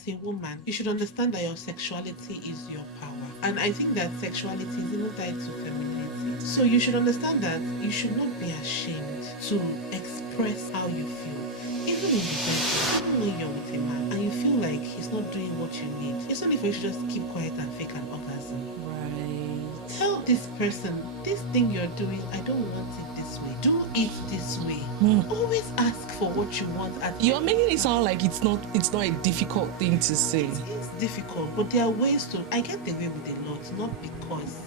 as a woman, you should understand that your sexuality is your power. And I think that sexuality is even tied to femininity. So you should understand that you should not be ashamed to express how you feel. Even in the bedroom, even when you're with a man and you feel like he's not doing what you need, it's only for you to just keep quiet and fake an orgasm. Right. Tell this person, this thing you're doing, I don't want it this way. Do it this way. Always ask for what you want. You're making it sound like it's not a difficult thing to say. It is difficult, but there are ways to. I get away with a lot, not because.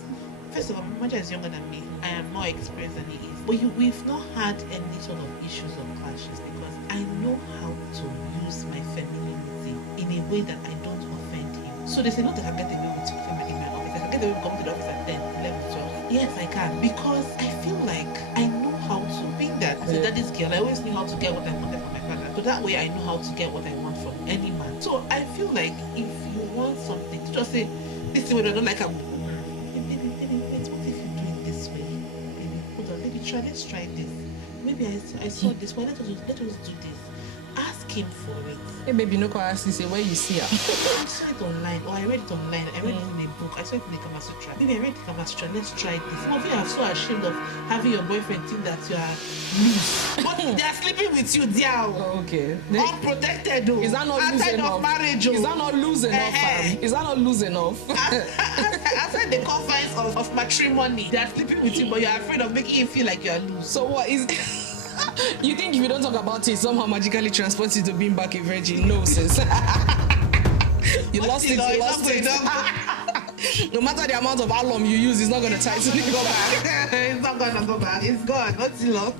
First of all, Maja is younger than me. I am more experienced than he is. But we've not had any sort of issues or clashes because I know how to use my femininity in a way that I don't offend him. So they say, not that I get away with feminine in my office. I can get away with coming to the office at 10, 11, 12. Yes, I can. Because I feel like I know how to be that. As a daddy's girl, I always knew how to get what I wanted from my father. So that way I know how to get what I want from any man. So I feel like if you want something, just say, this is what I don't like. Let's try this. Maybe I saw this. Why let us do this? Ask him for it. Hey baby, no question. Say where you see her. I saw it online, or I read it online. I read it in a book. I saw it in the Kama Sutra. Maybe I read the Kama Sutra. Let's try this. Some of you are so ashamed of having your boyfriend think that you are loose, but they are sleeping with you there. Okay. Unprotected though. Is that not loose enough? Marriage, is that not loose enough? Is that not loose enough? Outside the confines of matrimony, they are sleeping with you, but you are afraid of making you feel like you are loose. So what is? You think if you don't talk about it, somehow magically transports you to being back a virgin? No, sis. You lost it. No matter the amount of alum you use, it's not going to tighten it. Go back. It's not going to go back. It's gone. Not too long.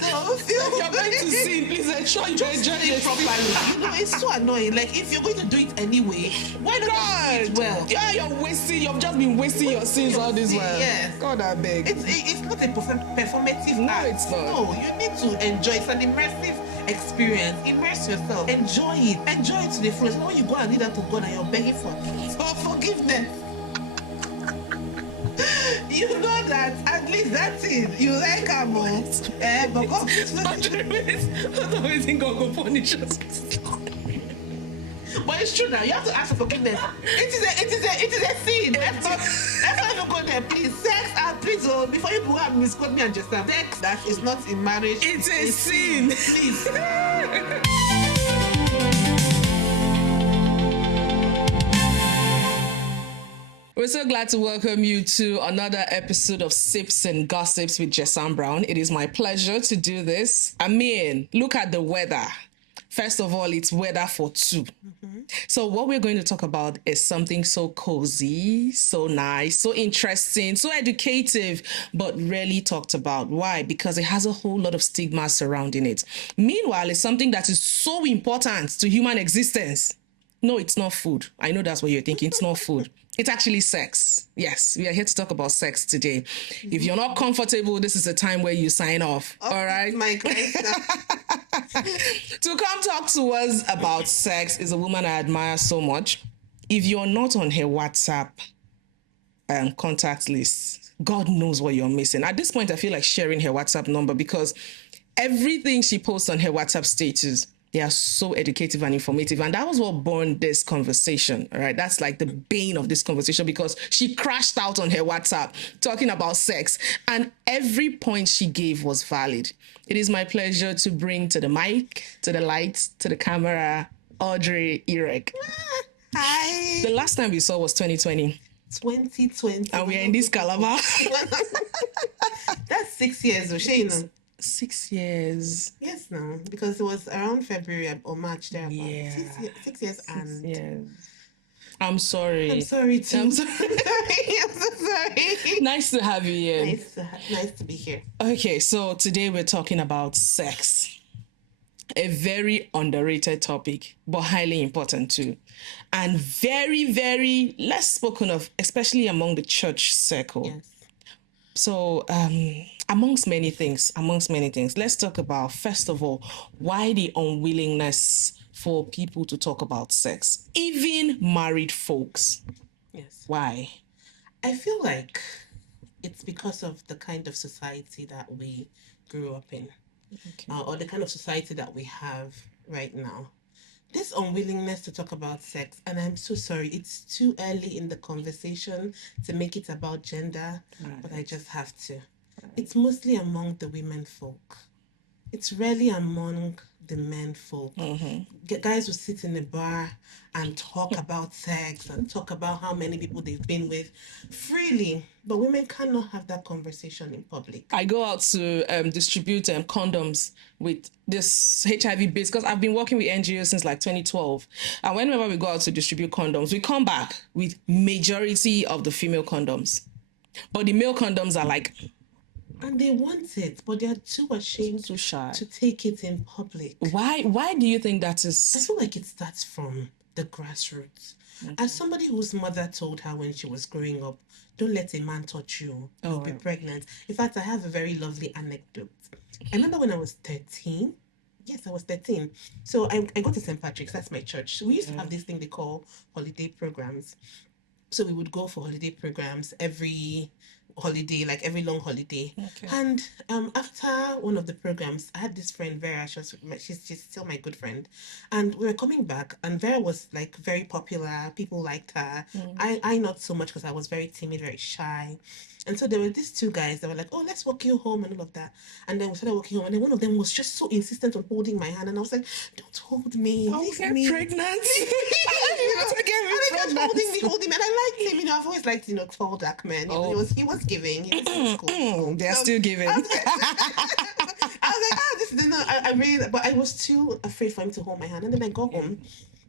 So you're going to sin. Please ensure you enjoy it properly. You know, it's so annoying. Like if you're going to do it anyway, why not do it well? Yeah, you've just been wasting your sins all this while. Yes. God, I beg. It's not a performative act. No, it's not. No, you need to enjoy. It's an immersive experience. Immerse yourself. Enjoy it. Enjoy it to the fullest. When you go and lead that to God and you're begging for forgiveness. You know that at least that's it. You like a most. But God, I'm waiting God go punish us. But it's true now. You have to ask for forgiveness. It is a sin. Let's not even go there, please. Sex and please, before you go and misquote me and just sex that is not in marriage. It's a sin. Please. We're so glad to welcome you to another episode of Sips and Gossips with Jessan Brown. It is my pleasure to do this. I mean, look at the weather. First of all, it's weather for two. Mm-hmm. So what we're going to talk about is something so cozy, so nice, so interesting, so educative, but rarely talked about. Why? Because it has a whole lot of stigma surrounding it. Meanwhile, it's something that is so important to human existence. No, it's not food. I know that's what you're thinking. It's not food. It's actually sex. Yes, we are here to talk about sex today. If you're not comfortable, this is a time where you sign off. All right? My question. To come talk to us about sex is a woman I admire so much. If you're not on her WhatsApp contact list, God knows what you're missing. At this point, I feel like sharing her WhatsApp number because everything she posts on her WhatsApp status, they are so educative and informative. And that was what born this conversation, all right? That's like the bane of this conversation because she crashed out on her WhatsApp talking about sex and every point she gave was valid. It is my pleasure to bring to the mic, to the lights, to the camera, Audrey Irek. Hi. The last time we saw was 2020. 2020. And we are in this Calabar. That's 6 years, Shane. 6 years. Yes, no, because it was around February or March there. Yeah. 6 years and. Years. I'm sorry. I'm sorry too. I'm sorry. I'm so sorry. Nice to have you here. Nice to be here. Okay, so today we're talking about sex. A very underrated topic, but highly important too. And very, very less spoken of, especially among the church circle. Yes. So, amongst many things, let's talk about, first of all, why the unwillingness for people to talk about sex, even married folks. Yes. Why? I feel like it's because of the kind of society that we grew up in, or the kind of society that we have right now. this unwillingness to talk about sex, and I'm so sorry, it's too early in the conversation to make it about gender, but I just have to. It's mostly among the women folk. It's rarely among the men folk. Guys will sit in a bar and talk about sex and talk about how many people they've been with freely, but women cannot have that conversation in public. I go out to distribute condoms with this HIV base because I've been working with NGOs since like 2012. And whenever we go out to distribute condoms, we come back with majority of the female condoms. But the male condoms are like... And they want it, but they're too ashamed Too shy. to take it in public. Why do you think that I is? feel like it starts from the grassroots. As somebody whose mother told her when she was growing up, don't let a man touch you, you'll be pregnant. In fact, I have a very lovely anecdote. I remember when I was 13. Yes, I was 13. So I go to St. Patrick's, that's my church. So we used to have this thing they call holiday programs. So we would go for holiday programs every holiday, like every long holiday. And after one of the programs, I had this friend Vera. She's still my good friend, and we were coming back. And Vera was like very popular. People liked her. I not so much because I was very timid, very shy. And so there were these two guys that were like, "Oh, let's walk you home," and all of that. And then we started walking home, and then one of them was just so insistent on holding my hand, and I was like, "Don't hold me, I'll leave get me." pregnant. You know? To get me And he kept pregnant. holding me, and I liked him. You know, I've always liked tall dark men. He was giving. He was cool. They're So, still giving. I was like, this is not. I really, but I was too afraid for him to hold my hand. And then I got home,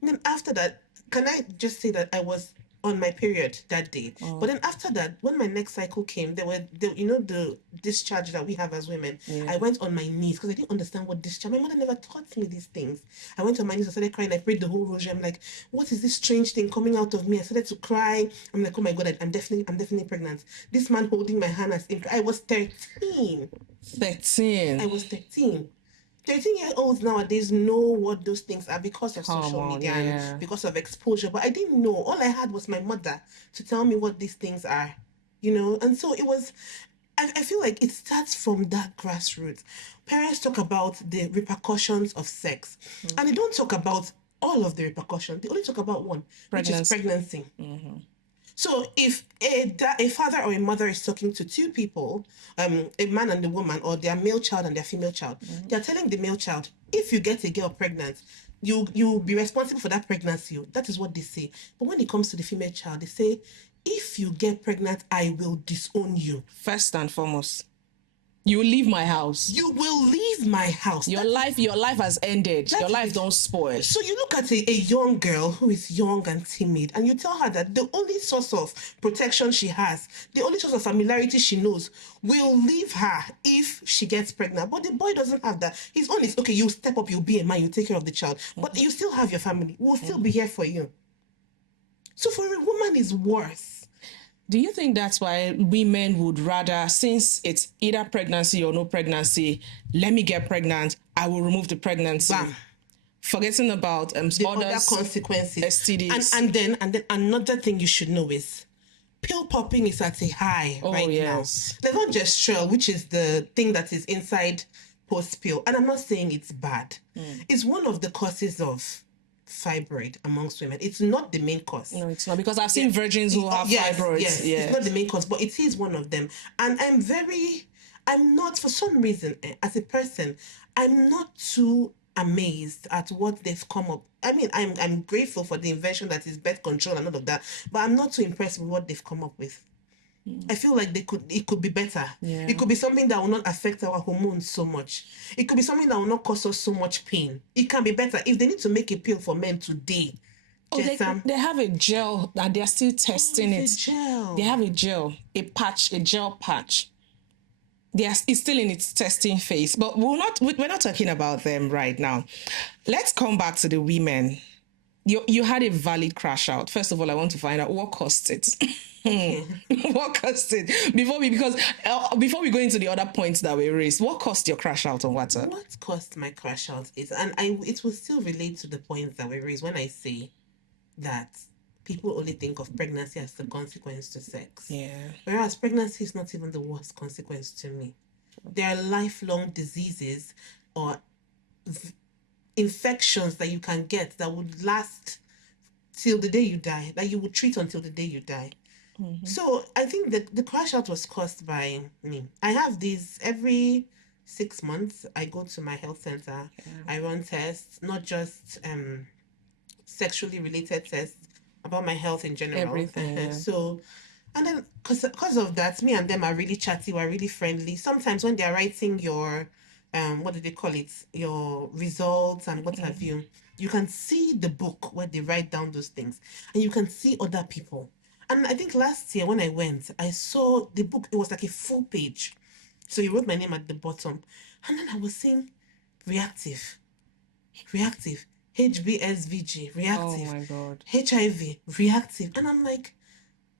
and then after that, can I just say that I was on my period that day? But then after that, when my next cycle came, the discharge that we have as women. I went on my knees because I didn't understand what discharge. My mother never taught me these things. I went on my knees. I started crying. I prayed the whole rosary. I'm like, what is this strange thing coming out of me? I started to cry. I'm like, oh my god, I'm definitely pregnant. This man holding my hand I was 13. 13. I was 13. 13-year-olds nowadays know what those things are because of social media and because of exposure. But I didn't know. All I had was my mother to tell me what these things are, And so it was, I feel like it starts from that grassroots. Parents talk about the repercussions of sex, and they don't talk about all of the repercussions. They only talk about one, which is pregnancy. So if a father or a mother is talking to two people, a man and a woman, or their male child and their female child, they're telling the male child, if you get a girl pregnant, you'll be responsible for that pregnancy. That is what they say. But when it comes to the female child, they say, if you get pregnant, I will disown you. First and foremost, you will leave my house. You will leave my house. Your life has ended. Your life don't spoil. So you look at a young girl who is young and timid, and you tell her that the only source of protection she has, the only source of familiarity she knows, will leave her if she gets pregnant. But the boy doesn't have that. His own is, okay, you step up, you'll be a man, you take care of the child. But you still have your family. We'll still be here for you. So for a woman, it's worse. Do you think that's why women would rather, since it's either pregnancy or no pregnancy, let me get pregnant, I will remove the pregnancy? Bam. Forgetting about the other consequences. STDs. And then another thing you should know is pill popping is at a high now. There's not gestural, which is the thing that is inside post-pill. And I'm not saying it's bad. It's one of the causes of fibroid amongst women. It's not the main cause. No, it's not, because I've seen virgins who have fibroids. Yes, it's not the main cause, but it is one of them. And I'm not, for some reason, as a person, I'm not too amazed at what they've come up. I mean, I'm grateful for the invention that is birth control and all of that, but I'm not too impressed with what they've come up with. I feel like it could be better. It could be something that will not affect our hormones so much. It could be something that will not cause us so much pain. It can be better. If they need to make a pill for men today, they have a gel that they're still testing it. Gel. They have a gel, a gel patch. It's still in its testing phase, but we're not talking about them right now. Let's come back to the women. You had a valid crash out. First of all, I want to find out what caused it. What caused it? Before we go into the other points that we raised, what caused your crash out on WhatsApp? What caused my crash out is, and it will still relate to the points that we raised when I say that people only think of pregnancy as the consequence to sex. Yeah. Whereas pregnancy is not even the worst consequence to me. There are lifelong diseases or infections that you can get that would last till the day you die, that you would treat until the day you die. So I think that the crash out was caused by me. I have these every 6 months. I go to my health center. I run tests, not just sexually related tests, about my health in general. Everything, yeah. So, and then because of that, me and them are really chatty. We're really friendly. Sometimes when they're writing your what do they call it? Your results and what have you. You can see the book where they write down those things, and you can see other people. And I think last year when I went, I saw the book. It was like a full page. So he wrote my name at the bottom, and then I was saying, reactive, HBSVG, reactive, Oh my God. HIV, reactive, and I'm like,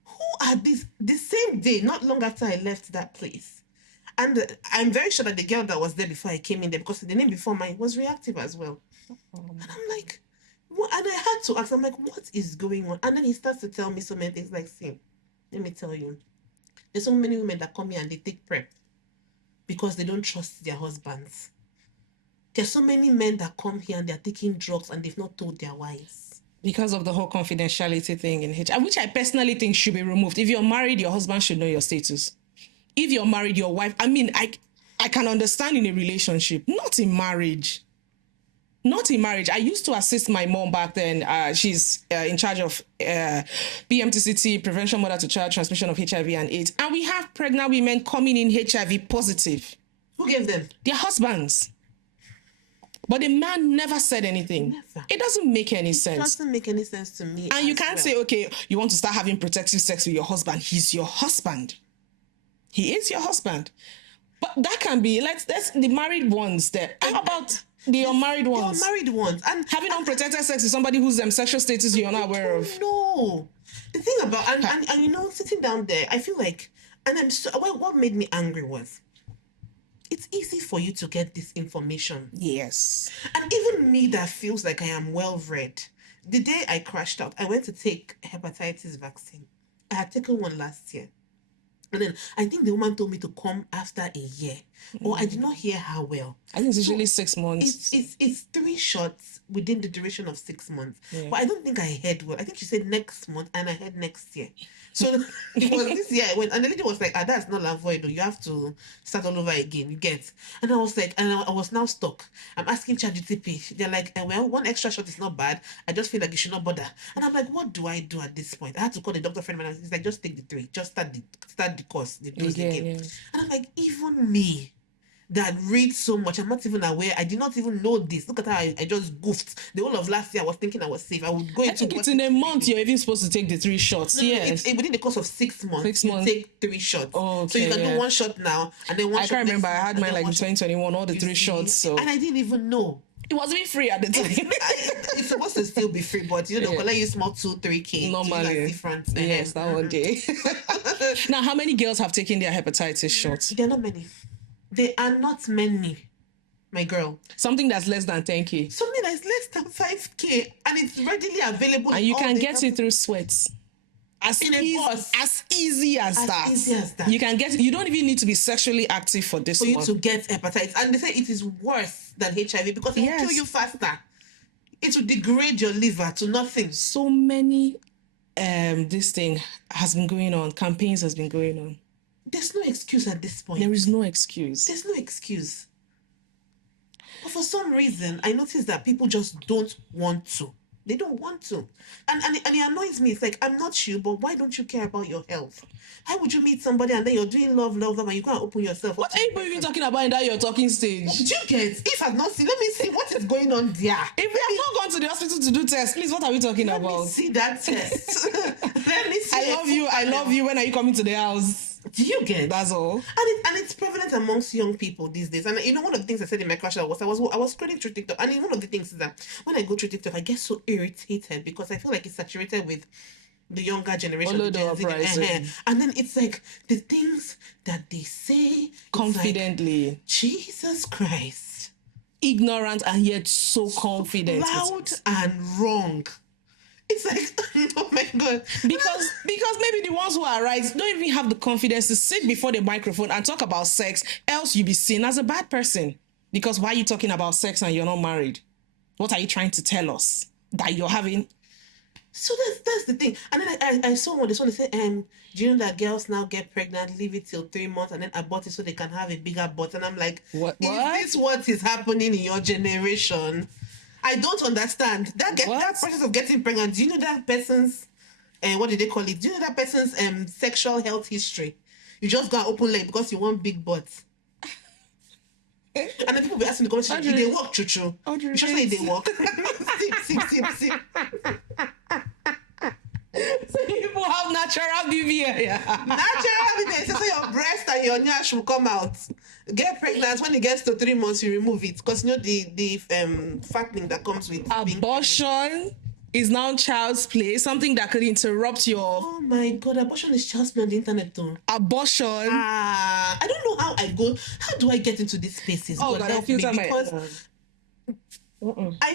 who are these? The same day, not long after I left that place. And I'm very sure that the girl that was there before I came in there, because the name before mine was reactive as well. And I'm like, what? And I had to ask, I'm like, what is going on? And then he starts to tell me so many things like, see, let me tell you, there's so many women that come here and they take PrEP because they don't trust their husbands. There's so many men that come here and they're taking drugs and they've not told their wives. Because of the whole confidentiality thing in HIV, which I personally think should be removed. If you're married, your husband should know your status. If you're married, your wife, I can understand in a relationship, not in marriage. Not in marriage. I used to assist my mom back then. She's in charge of PMTCT, prevention mother to child transmission of HIV and AIDS. And we have pregnant women coming in HIV positive. Who gave them? Their husbands. But the man never said anything. Never. It doesn't make any It sense. doesn't make any sense to me. And you as can't well. say, okay, you want to start having protective sex with your husband. He's your husband. He is your husband. But that can be, let's the married ones there. How about the unmarried ones? The unmarried ones. And Having unprotected sex with somebody whose sexual status you're not aware of. No. The thing about, and you know, sitting down there, I feel like, and I'm so, what made me angry was, it's easy for you to get this information. Yes. And even me that feels like I am well read, the day I crashed out, I went to take hepatitis vaccine. I had taken one last year. And then I think the woman told me to come after a year. Or I did not hear her well. I think it's usually 6 months. It's 3 shots within the duration of 6 months. Yeah. But I don't think I heard well. I think she said next month and I heard next year. So it was this year I went, and the lady was like, that's not avoid, you have to start all over again, you get. And I was like, and I was now stuck. I'm asking ChatGPT. They're like, well, 1 extra shot is not bad. I just feel like you should not bother. And I'm like, what do I do at this point? I had to call the doctor friend and he's like, just take the 3. Just start the course, the dose again. Yeah. And I'm like, even me that read so much, I'm not even aware. I did not even know this. Look at how I just goofed. The whole of last year, I was thinking I was safe. I would go I into. think it's in a month you're even supposed to take the 3 shots. No, Yes. it's within the course of 6 months. 6 you months. take 3 shots. Oh, so you okay, can yeah. do 1 shot now and then 1 I shot. can't remember. next I had month, mine and then like in 1 shot. 2021, all the 3 You shots. see? So And I didn't even know. it wasn't even free at the time. It's supposed to still be free, but you know, they'll let you small 2-3K. Normally. Different. Yes, that one day. Now, how many girls have taken their hepatitis shots? There are not many. There are not many, my girl. Something that's less than 10K. Something that's less than 5K, and it's readily available. And in you all can the get it through sweats. In a bus. As easy as that. easy as that. You can get. You don't even need to be sexually active for this for you one. to get hepatitis. And they say it is worse than HIV because it will Yes. kill you faster. It will degrade your liver to nothing. So many, this thing has been going on. Campaigns has been going on. There's no excuse at this point. There is no excuse. There's no excuse. But for some reason, I notice that people just don't want to. They don't want to. And it annoys me. It's like, I'm not you, but why don't you care about your health? How would you meet somebody and then you're doing love, and you can't open yourself? What are you even talking about in that your talking stage? Did you get? If I've not seen, let me see what is going on there. If we have not gone to the hospital to do tests, please, what are we talking Let about? me see that test. Let me see. I love you. I love you. When are you coming to the house? Do you get? That's all. And it's prevalent amongst young people these days. And you know, one of the things I said in my crash out was I was scrolling through TikTok, and one of the things is that when I go through TikTok, I get so irritated because I feel like it's saturated with the younger generation, the Gen Z, and then it's like the things that they say Confidently. like, Jesus Christ, Ignorant and yet so confident. loud and wrong. It's like, oh my God. Because maybe the ones who are right don't even have the confidence to sit before the microphone and talk about sex, else you'll be seen as a bad person. Because why are you talking about sex and you're not married? What are you trying to tell us? That you're having? So that's the thing. And then I saw this one. They said, do you know that girls now get pregnant, leave it till 3 months, and then abort it so they can have a bigger butt? And I'm like, What? Is this what is happening in your generation? I don't understand. That process of getting pregnant. Do you know that person's what do they call it? Do you know that person's sexual health history? You just got open leg because you want big butts. And then people be asking the comments, do they walk, choo-choo? You should say they walk. Sip. So people have natural BBA. Yeah. Natural BBA. So your breast and your nyash will come out. Get pregnant. When it gets to 3 months, you remove it. Because you know the fattening that comes with abortion is now child's play, something that could interrupt your... Oh my God, abortion is child's play on the internet too. Abortion? I don't know how do I get into these spaces? Oh God, I filter I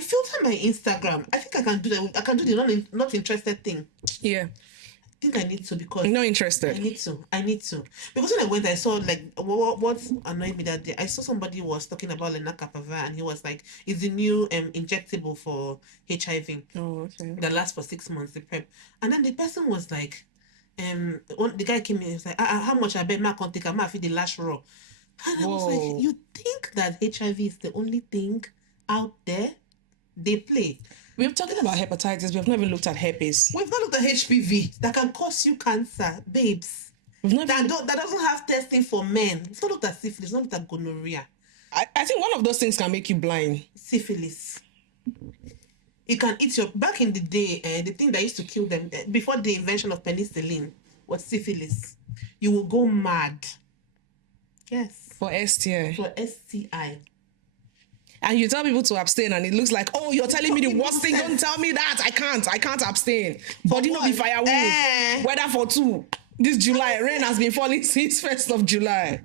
filter my Instagram. I think I can do that. I can do the not interested thing. Yeah. I think I need to because... Not interested. I need to. Because when I went, I saw like, what annoyed me that day, I saw somebody was talking about lenacapavir and he was like, it's the new injectable for HIV. Oh, okay. That lasts for 6 months, the PrEP. And then the person was like, the guy came in, he was like, how much I bet my can't take, I feel the last raw. And I was like, you think that HIV is the only thing out there? They play. We're talking about hepatitis. We have never looked at herpes. We've not looked at HPV that can cause you cancer, babes. That doesn't have testing for men. It's not looked at syphilis. It's not looked at gonorrhea. I think one of those things can make you blind. Syphilis. It can eat your... Back in the day, the thing that used to kill them, before the invention of penicillin, was syphilis. You will go mad. Yes. For STI. For STI. And you tell people to abstain, and it looks like, oh, you're telling me the worst thing. Don't tell me that. I can't abstain. Body no be firewood. Weather for 2. This July, rain has been falling since 1st of July.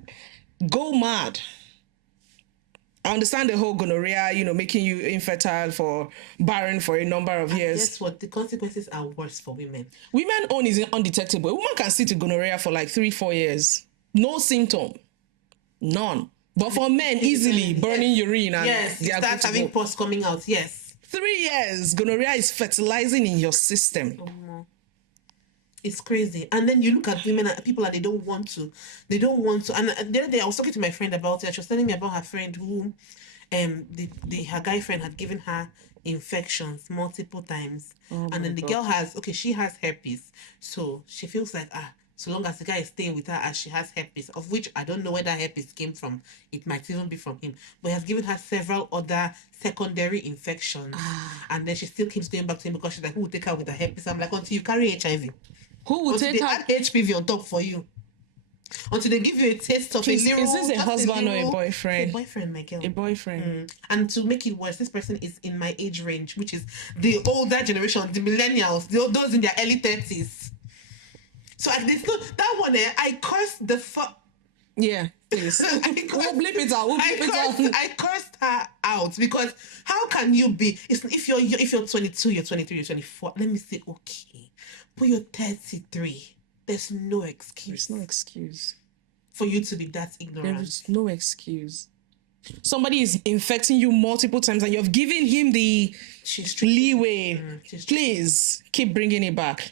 Go mad. I understand the whole gonorrhea, making you infertile barren for a number of years. Guess what? The consequences are worse for women. Women own is undetectable. A woman can sit with gonorrhea for like 3-4 years. No symptom. None. But for men, easily burning urine and you start having pus coming out. Yes. 3 years, gonorrhea is fertilizing in your system. It's crazy. And then you look at women and people and they don't want to. And the other day I was talking to my friend about it. She was telling me about her friend who, her guy friend had given her infections multiple times. And then the girl she has herpes. So she feels like, so long as the guy is staying with her as she has herpes, of which I don't know where that herpes came from. It might even be from him. But he has given her several other secondary infections. And then she still keeps going back to him because she's like, who will take her with the herpes? I'm like, until you carry HIV. Who will take her? Add HPV on top for you. Until they give you a taste of a little... Is this a husband or a boyfriend? A boyfriend, my girl. A boyfriend. And to make it worse, this person is in my age range, which is the older generation, the millennials, those in their early 30s. So that one there, I cursed the fuck. Yeah, please. We'll blip it out. I cursed her out because how can you be? If you're 22, you're 23, you're 24. Let me say okay, but you're 33. There's no excuse. There's no excuse for you to be that ignorant. There's no excuse. Somebody is infecting you multiple times, and you've given him the leeway. Please keep bringing it back.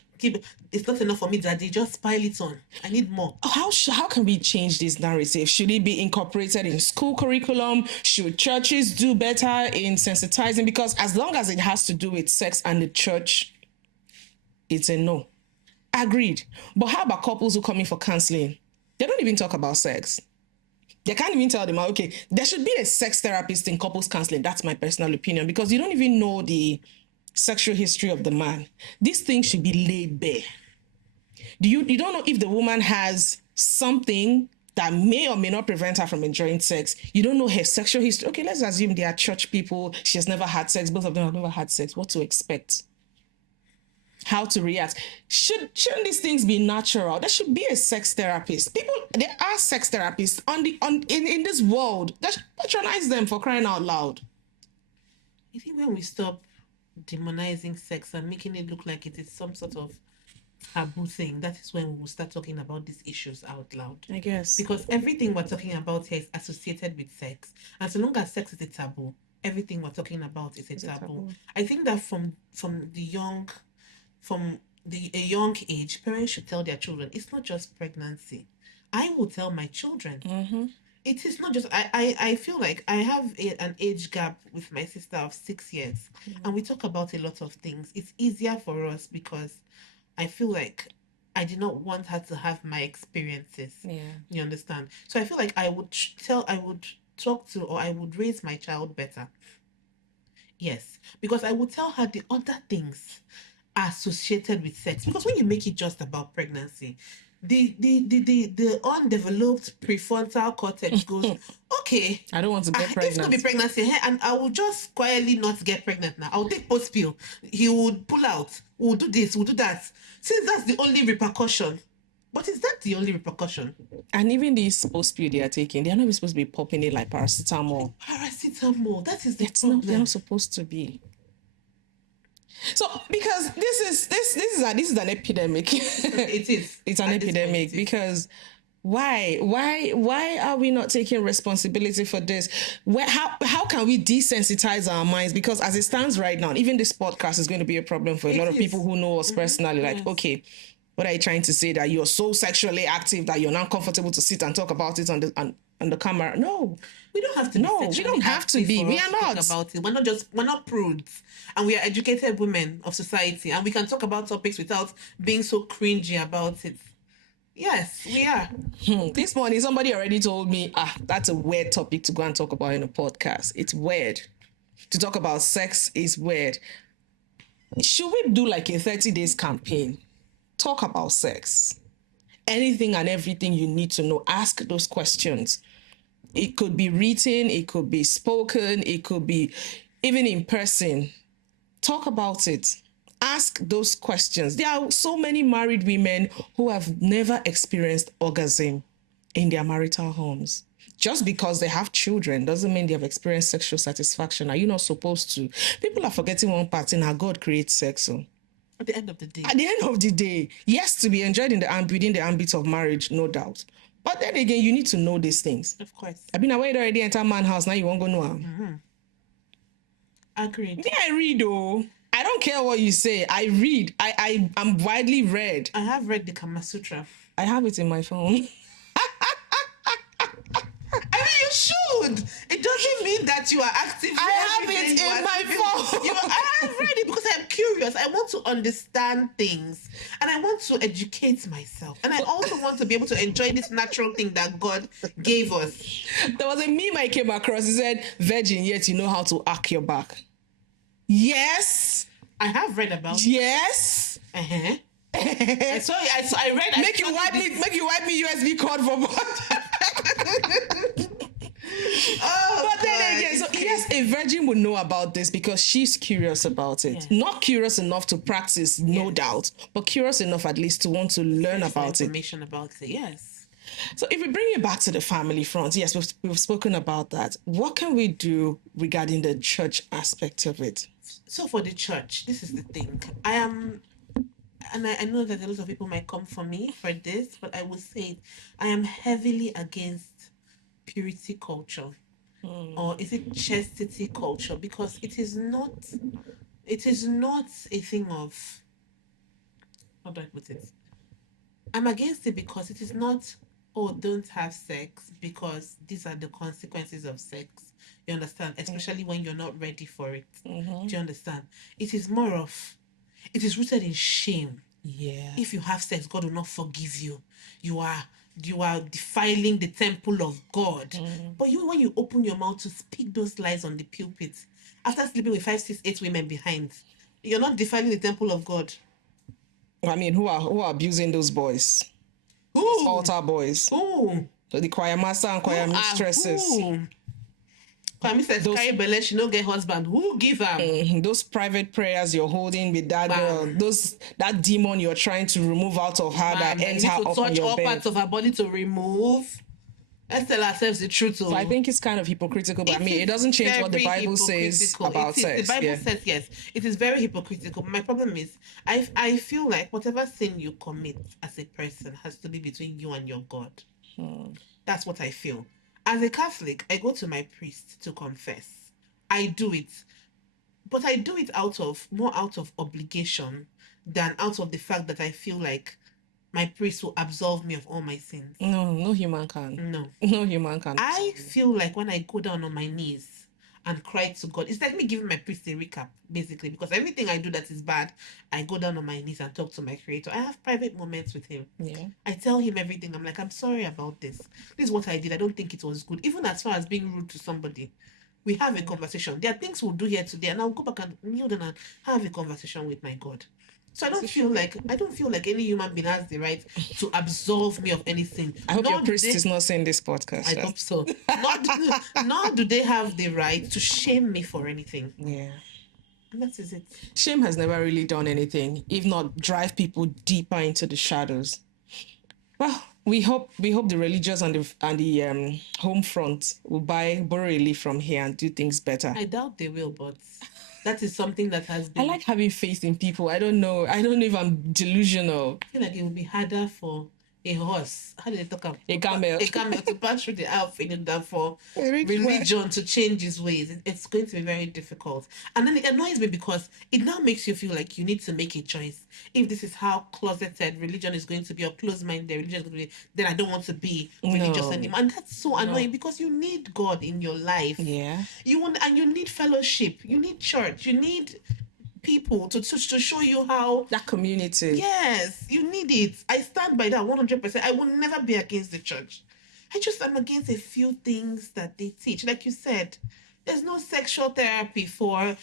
It's not enough for me, Daddy. Just pile it on. I need more. How can we change this narrative? Should it be incorporated in school curriculum? Should churches do better in sensitizing? Because as long as it has to do with sex and the church, it's a no. Agreed. But how about couples who come in for counseling? They don't even talk about sex. They can't even tell them, okay, there should be a sex therapist in couples counseling. That's my personal opinion, because you don't even know the sexual history of the man. This thing should be laid bare. You don't know if the woman has something that may or may not prevent her from enjoying sex. You don't know her sexual history. Okay, let's assume they are church people. She has never had sex. Both of them have never had sex. What to expect? How to react? Shouldn't these things be natural? There should be a sex therapist. There are sex therapists in this world. Let's patronize them, for crying out loud. I think when we stop demonizing sex and making it look like it is some sort of taboo thing, that is when we will start talking about these issues out loud. I guess. Because everything we're talking about here is associated with sex. And so long as sex is a taboo, everything we're talking about is a Is it taboo. taboo? I think that from a young age, parents should tell their children it's not just pregnancy. I will tell my children. Mm-hmm. It is not just I feel like I have an age gap with my sister of 6 years, and we talk about a lot of things. It's easier for us because I feel like I did not want her to have my experiences. Yeah. You understand? So I feel like I would talk to, or I would raise my child better. Yes, because I would tell her the other things associated with sex. Because when you make it just about pregnancy, the undeveloped prefrontal cortex goes, okay, I don't want to get if it's not be pregnant. pregnancy, and I will just quietly not get pregnant now. I'll take post pill. He would pull out. We'll do this. We'll do that. Since that's the only repercussion. But is that the only repercussion? And even these post pill they are taking, they are not even supposed to be popping it like paracetamol. Paracetamol. That is the It's problem. not. They're not supposed to be. So because this is an epidemic. It is. It's an At this point, epidemic it is. because why are we not taking responsibility for this? How can we desensitize our minds? Because as it stands right now, even this podcast is going to be a problem for a lot of people who know us personally. Like, Yes. okay, what are you trying to say? That you're so sexually active that you're not comfortable to sit and talk about it on the camera? No. We don't have to. No, be we sexually don't have to active be. for We us are to talk not. about it. We're not prudes, and we are educated women of society, and we can talk about topics without being so cringy about it. Yes, we are. This morning, somebody already told me, that's a weird topic to go and talk about in a podcast. It's weird. To talk about sex is weird. Should we do like a 30 days campaign? Talk about sex. Anything and everything you need to know. Ask those questions. It could be written, it could be spoken, it could be even in person. Talk about it. Ask those questions. There are so many married women who have never experienced orgasm in their marital homes. Just because they have children doesn't mean they have experienced sexual satisfaction. Are you not supposed to? People are forgetting one part in how God creates sex. So. At the end of the day, At the end of the day, yes, to be enjoyed within the ambit of marriage, no doubt. But then again, you need to know these things. of course, I mean, I already enter man house, now you won't go know. agreed. Me, I read, though. I don't care what you say. I read. I'm widely read. I have read the Kama Sutra. I have it in my phone. I mean, you should. It doesn't mean that you are active. I have it in my phone. I have read it because I'm curious. I want to understand things, and I want to educate myself, and I also want to be able to enjoy this natural thing that God gave us. There was a meme I came across. It said, "Virgin, yet you know how to arc your back." Yes. I have read about. Yes. Uh-huh. I read. Make you wipe me USB cord for what? Oh, But then again, so yes, a virgin would know about this because she's curious about it. Yes. Not curious enough to practice, no doubt, but curious enough at least to want to learn about it. Information about it. Yes. So if we bring it back to the family front, yes, we've spoken about that. What can we do regarding the church aspect of it? So for the church, this is the thing. I know that a lot of people might come for me for this, but I will say I am heavily against purity culture. Or is it chastity culture? Because it is not a thing of, how do I put it? I'm against it because it is not, oh, don't have sex because these are the consequences of sex. You understand? Especially when you're not ready for it. Do you understand? It is more of, it is rooted in shame. Yeah. If you have sex, God will not forgive you. You are defiling the temple of God. But when you open your mouth to speak those lies on the pulpit, after sleeping with 5, 6, 8 women behind, you're not defiling the temple of God. I mean, who are abusing those boys? Who? Altar boys. Who? The choir master and choir mistresses. Choir mistress carry belle, she no get husband. Who give her? Those private prayers you're holding with that Bam. girl, that demon you're trying to remove out of her that ends her up on touch your all bed. parts of her body to remove. Let's tell ourselves the truth. So I think it's kind of hypocritical, but I mean, it doesn't change what the Bible says about sex. The Bible says yes. It is very hypocritical. My problem is, I feel like whatever sin you commit as a person has to be between you and your God. That's what I feel. As a Catholic, I go to my priest to confess. I do it. But I do it more out of obligation than out of the fact that I feel like my priest will absolve me of all my sins. No human can. No. No human can. I feel like when I go down on my knees and cry to God, it's like me giving my priest a recap, basically, because everything I do that is bad, I go down on my knees and talk to my creator. I have private moments with him. Yeah. I tell him everything. I'm like, I'm sorry about this. This is what I did. I don't think it was good. Even as far as being rude to somebody, we have a conversation. There are things we'll do here today, and I'll go back and kneel down and have a conversation with my God. So I don't feel like any human being has the right to absolve me of anything. I hope your priest is not saying this podcast. I hope so. Nor do they have the right to shame me for anything. Yeah. And that is it. Shame has never really done anything, if not drive people deeper into the shadows. Well, we hope the religious and the home front will borrow a leaf from here and do things better. I doubt they will, but that is something that has been. I like having faith in people. I don't know if I'm delusional. I feel like it will be harder for a horse. How do they talk about a camel to pass through the eye of failure than for Very religion to change his ways. It's going to be very difficult. And then it annoys me because it now makes you feel like you need to make a choice. If this is how closeted religion is going to be or closed-minded religion is going to be, then I don't want to be religious anymore. And that's so annoying because you need God in your life. Yeah. You need fellowship. You need church. You need people to show you how that community. Yes, you need it. I stand by that 100%. I will never be against the church. I'm against a few things that they teach. Like you said, there's no sexual therapy for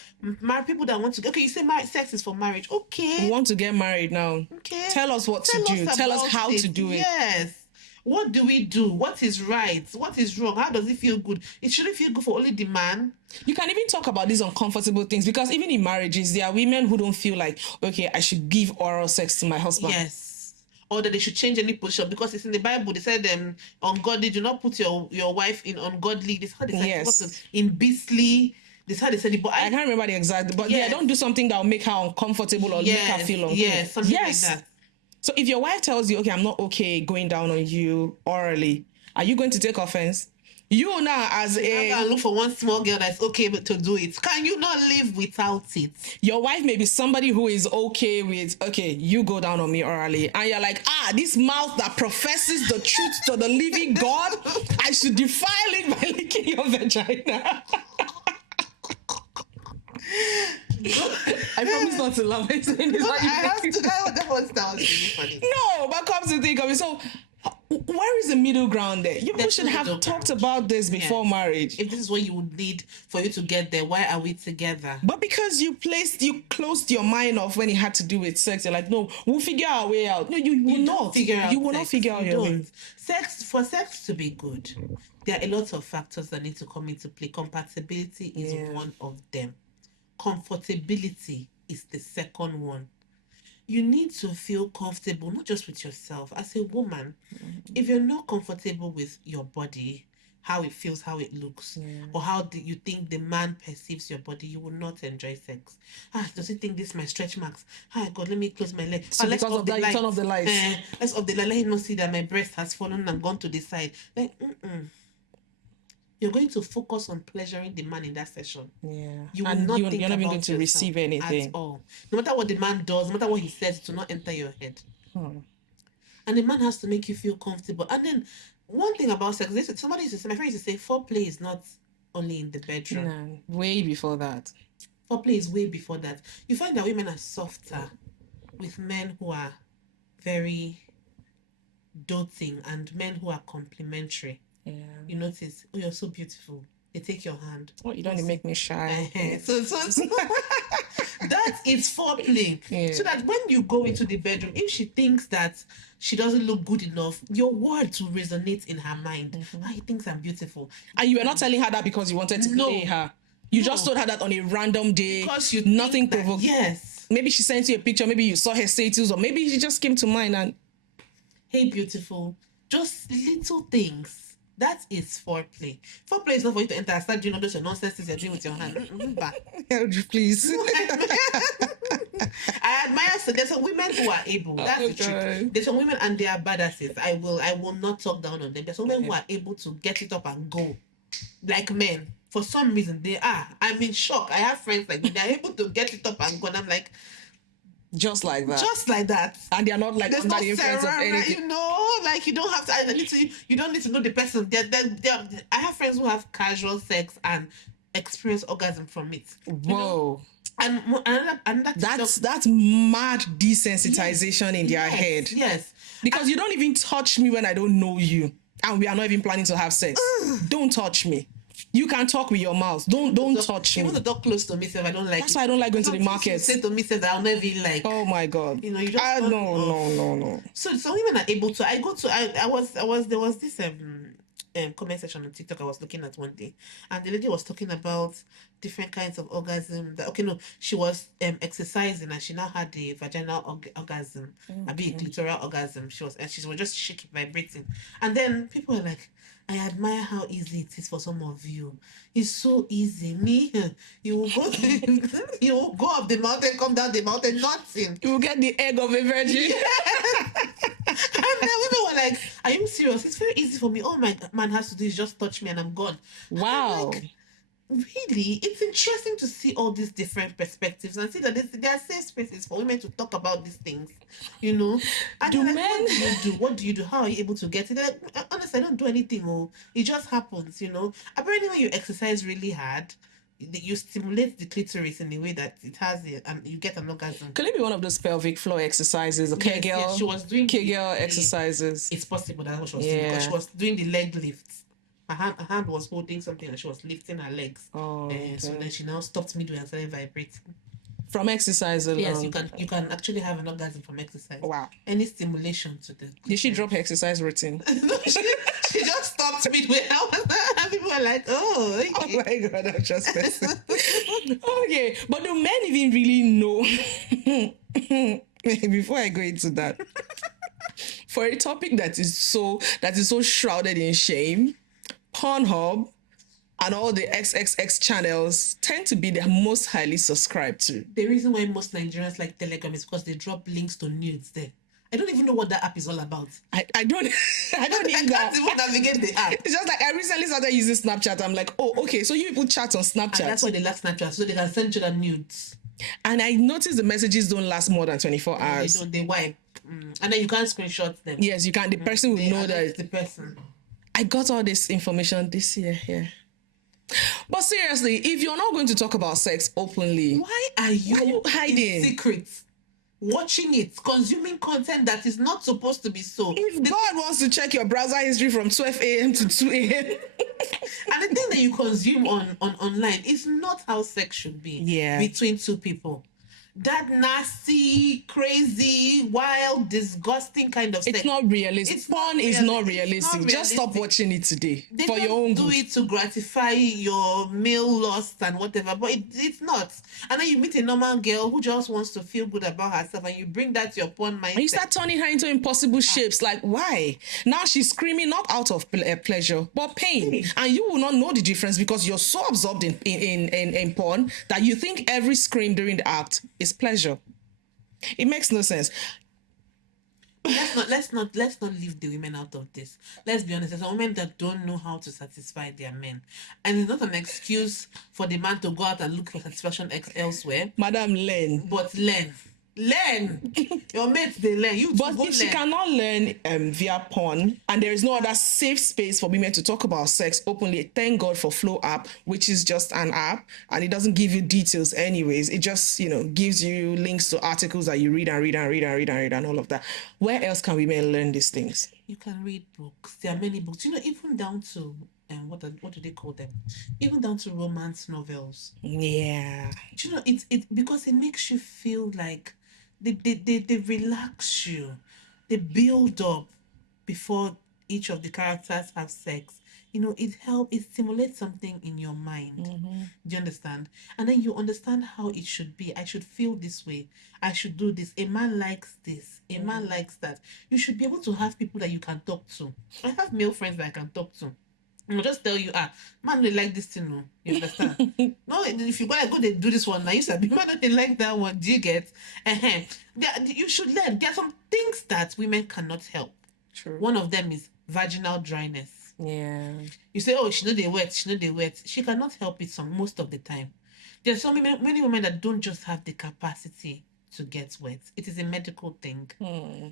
people that want to. Okay, you say sex is for marriage. Okay, we want to get married now. Okay, tell us what to do. Tell us how to do it. Yes. What do we do? What is right? What is wrong? How does it feel good? It shouldn't feel good for only the man. You can even talk about these uncomfortable things because even in marriages, there are women who don't feel like, okay, I should give oral sex to my husband. Yes. Or that they should change any position because it's in the Bible. They said, ungodly, do not put your wife in ungodly. This is how they said yes. In beastly. This is how they said it. But I can't remember the exact, but yeah, don't do something that will make her uncomfortable or make her feel uncomfortable. Yes, something like that. So if your wife tells you, okay, I'm not okay going down on you orally, are you going to take offense? You now as look for one small girl that's okay to do it. Can you not live without it? Your wife may be somebody who is okay with, okay, you go down on me orally. And you're like, this mouth that professes the truth to the living God, I should defile it by licking your vagina. I promise not to laugh. That was really funny. No, but come to think of it, so where is the middle ground there? You should have talked about this before marriage. If this is what you would need for you to get there, why are we together? But because you closed your mind off when it had to do with sex, you're like, no, we'll figure our way out. No, you will not figure out. You will not figure out your way. For sex to be good, there are a lot of factors that need to come into play. Compatibility is one of them. Comfortability is the second one. You need to feel comfortable, not just with yourself. As a woman, if you're not comfortable with your body, how it feels, how it looks, or how you think the man perceives your body, you will not enjoy sex. Does he think this is my stretch marks? God, let me close my leg. So because of that, you turn off the lights. Let's off the light. Let him not see that my breast has fallen and gone to the side. Like, You're going to focus on pleasuring the man in that session. Yeah. You're not even going to receive anything at all. No matter what the man does, no matter what he says, it will not enter your head. And the man has to make you feel comfortable. And then one thing about sex, somebody used to say, my friend used to say, foreplay is not only in the bedroom. No, way before that. Foreplay is way before that. You find that women are softer with men who are very doting and men who are complimentary. Yeah. You notice, you're so beautiful. They take your hand. You don't make me shy. So that is foreplay. Yeah. So that when you go into the bedroom, if she thinks that she doesn't look good enough, your words will resonate in her mind. He thinks I'm beautiful. And you were not telling her that because you wanted to play her. You just told her that on a random day. Because you nothing provoked. Yes. Maybe she sent you a picture. Maybe you saw her status, or maybe she just came to mind and, hey, beautiful. Just little things. That is foreplay. Foreplay is not for you to enter and start doing all those nonsense you're doing with your hand. Please. I admire. So there's some women who are able. That's the truth. There's some women and they are badasses. I will not talk down on them. There's some women who are able to get it up and go, like men. For some reason, they are. I'm in shock. I have friends like me. They're able to get it up and go. And I'm like, Just like that. just like that. And they're not like There's under no the influence of Sarah, anything. you know, like you don't have to. I need to. You don't need to know the person. I have friends who have casual sex and experience orgasm from it. You know? Whoa. And another That's mad desensitization in their head. Yes. Because you don't even touch me when I don't know you. And we are not even planning to have sex. Don't touch me. You can talk with your mouth. Don't touch me. Even to talk close to me, if I don't like. That's why I don't like going to the market. Say to me, says I'll never be like. Oh my God. You know, you just. No. So women are able to. I was. There was this comment section on TikTok I was looking at one day, and the lady was talking about different kinds of orgasm. She was exercising and she now had the vaginal orgasm, a clitoral orgasm. She was just shaking, vibrating, and then people were like, I admire how easy it is for some of you. It's so easy. Me, you will go, you will go up the mountain, come down the mountain, nothing. You will get the egg of a virgin. And then women were like, are you serious? It's very easy for me. All my man has to do is just touch me and I'm gone. Wow. Like, really? It's interesting to see all these different perspectives and see that there are safe spaces for women to talk about these things, you know? And Do like, men... What do you do? How are you able to get it? Like, honestly, I don't do anything. It just happens, you know? Apparently when you exercise really hard, you stimulate the clitoris in a way that it has it and you get an orgasm. Could it be one of those pelvic floor exercises, the Kegel? Yes, she was doing Kegel exercises. It's possible that's what she was doing because she was doing the leg lifts. Her hand was holding something and she was lifting her legs. So then she now stopped midway and started vibrating. From exercise alone? Yes, you can actually have an orgasm from exercise. Wow. Any stimulation to the... Did she drop her exercise routine? she just stopped midway. And people were like, oh, okay. Oh my God, I'm just messing. Okay, but do men even really know? Before I go into that, for a topic that is so shrouded in shame, Pornhub and all the XXX channels tend to be the most highly subscribed to. The reason why most Nigerians like Telegram is because they drop links to nudes there. I don't even know what that app is all about. I don't I can't even navigate the app. It's just like I recently started using Snapchat. I'm like, oh, okay, so you people chat on Snapchat. And that's why they like Snapchat, so they can send each other nudes. And I noticed the messages don't last more than 24 hours. They don't, they wipe. And then you can't screenshot them. Yes, you can. The person will know that it's the person. I got all this information this year, yeah. But seriously, if you're not going to talk about sex openly, why are you hiding? In secret? Watching it, consuming content that is not supposed to be so. If God wants to check your browser history from 12 a.m. to 2 a.m. And the thing that you consume on online is not how sex should be between two people. That nasty, crazy, wild, disgusting kind of sex. It's not realistic. Porn is not realistic. Just stop watching it today for your own good. Do it to gratify your male lust and whatever, but it's not. And then you meet a normal girl who just wants to feel good about herself, and you bring that to your porn mindset. And you start turning her into impossible shapes. Like, why? Now she's screaming not out of pleasure, but pain. And you will not know the difference because you're so absorbed in porn that you think every scream during the act is pleasure. It makes no sense. Let's not leave the women out of this. Let's be honest. There's some women that don't know how to satisfy their men, and it's not an excuse for the man to go out and look for satisfaction elsewhere. Madam, learn. But learn. Your mates, they learn. But if she cannot learn via porn, and there is no other safe space for women to talk about sex openly, thank God for Flow app, which is just an app, and it doesn't give you details anyways. It just, gives you links to articles that you read and all of that. Where else can women learn these things? You can read books. There are many books. Even down to what do they call them? Even down to romance novels. Yeah. It's because it makes you feel like they relax you. They build up before each of the characters have sex. It stimulates something in your mind. Mm-hmm. Do you understand? And then you understand how it should be. I should feel this way. I should do this. A man likes this. A man likes that. You should be able to have people that you can talk to. I have male friends that I can talk to. I'll just tell you, man, they like this thing, no? You understand? No, if you go, they do this one, now you said, man, they like that one. Do you get? You should learn. There are some things that women cannot help. True. One of them is vaginal dryness. Yeah. You say, oh, she know they wet, she know they wet. She cannot help it most of the time. There's so many women that don't just have the capacity to get wet. It is a medical thing.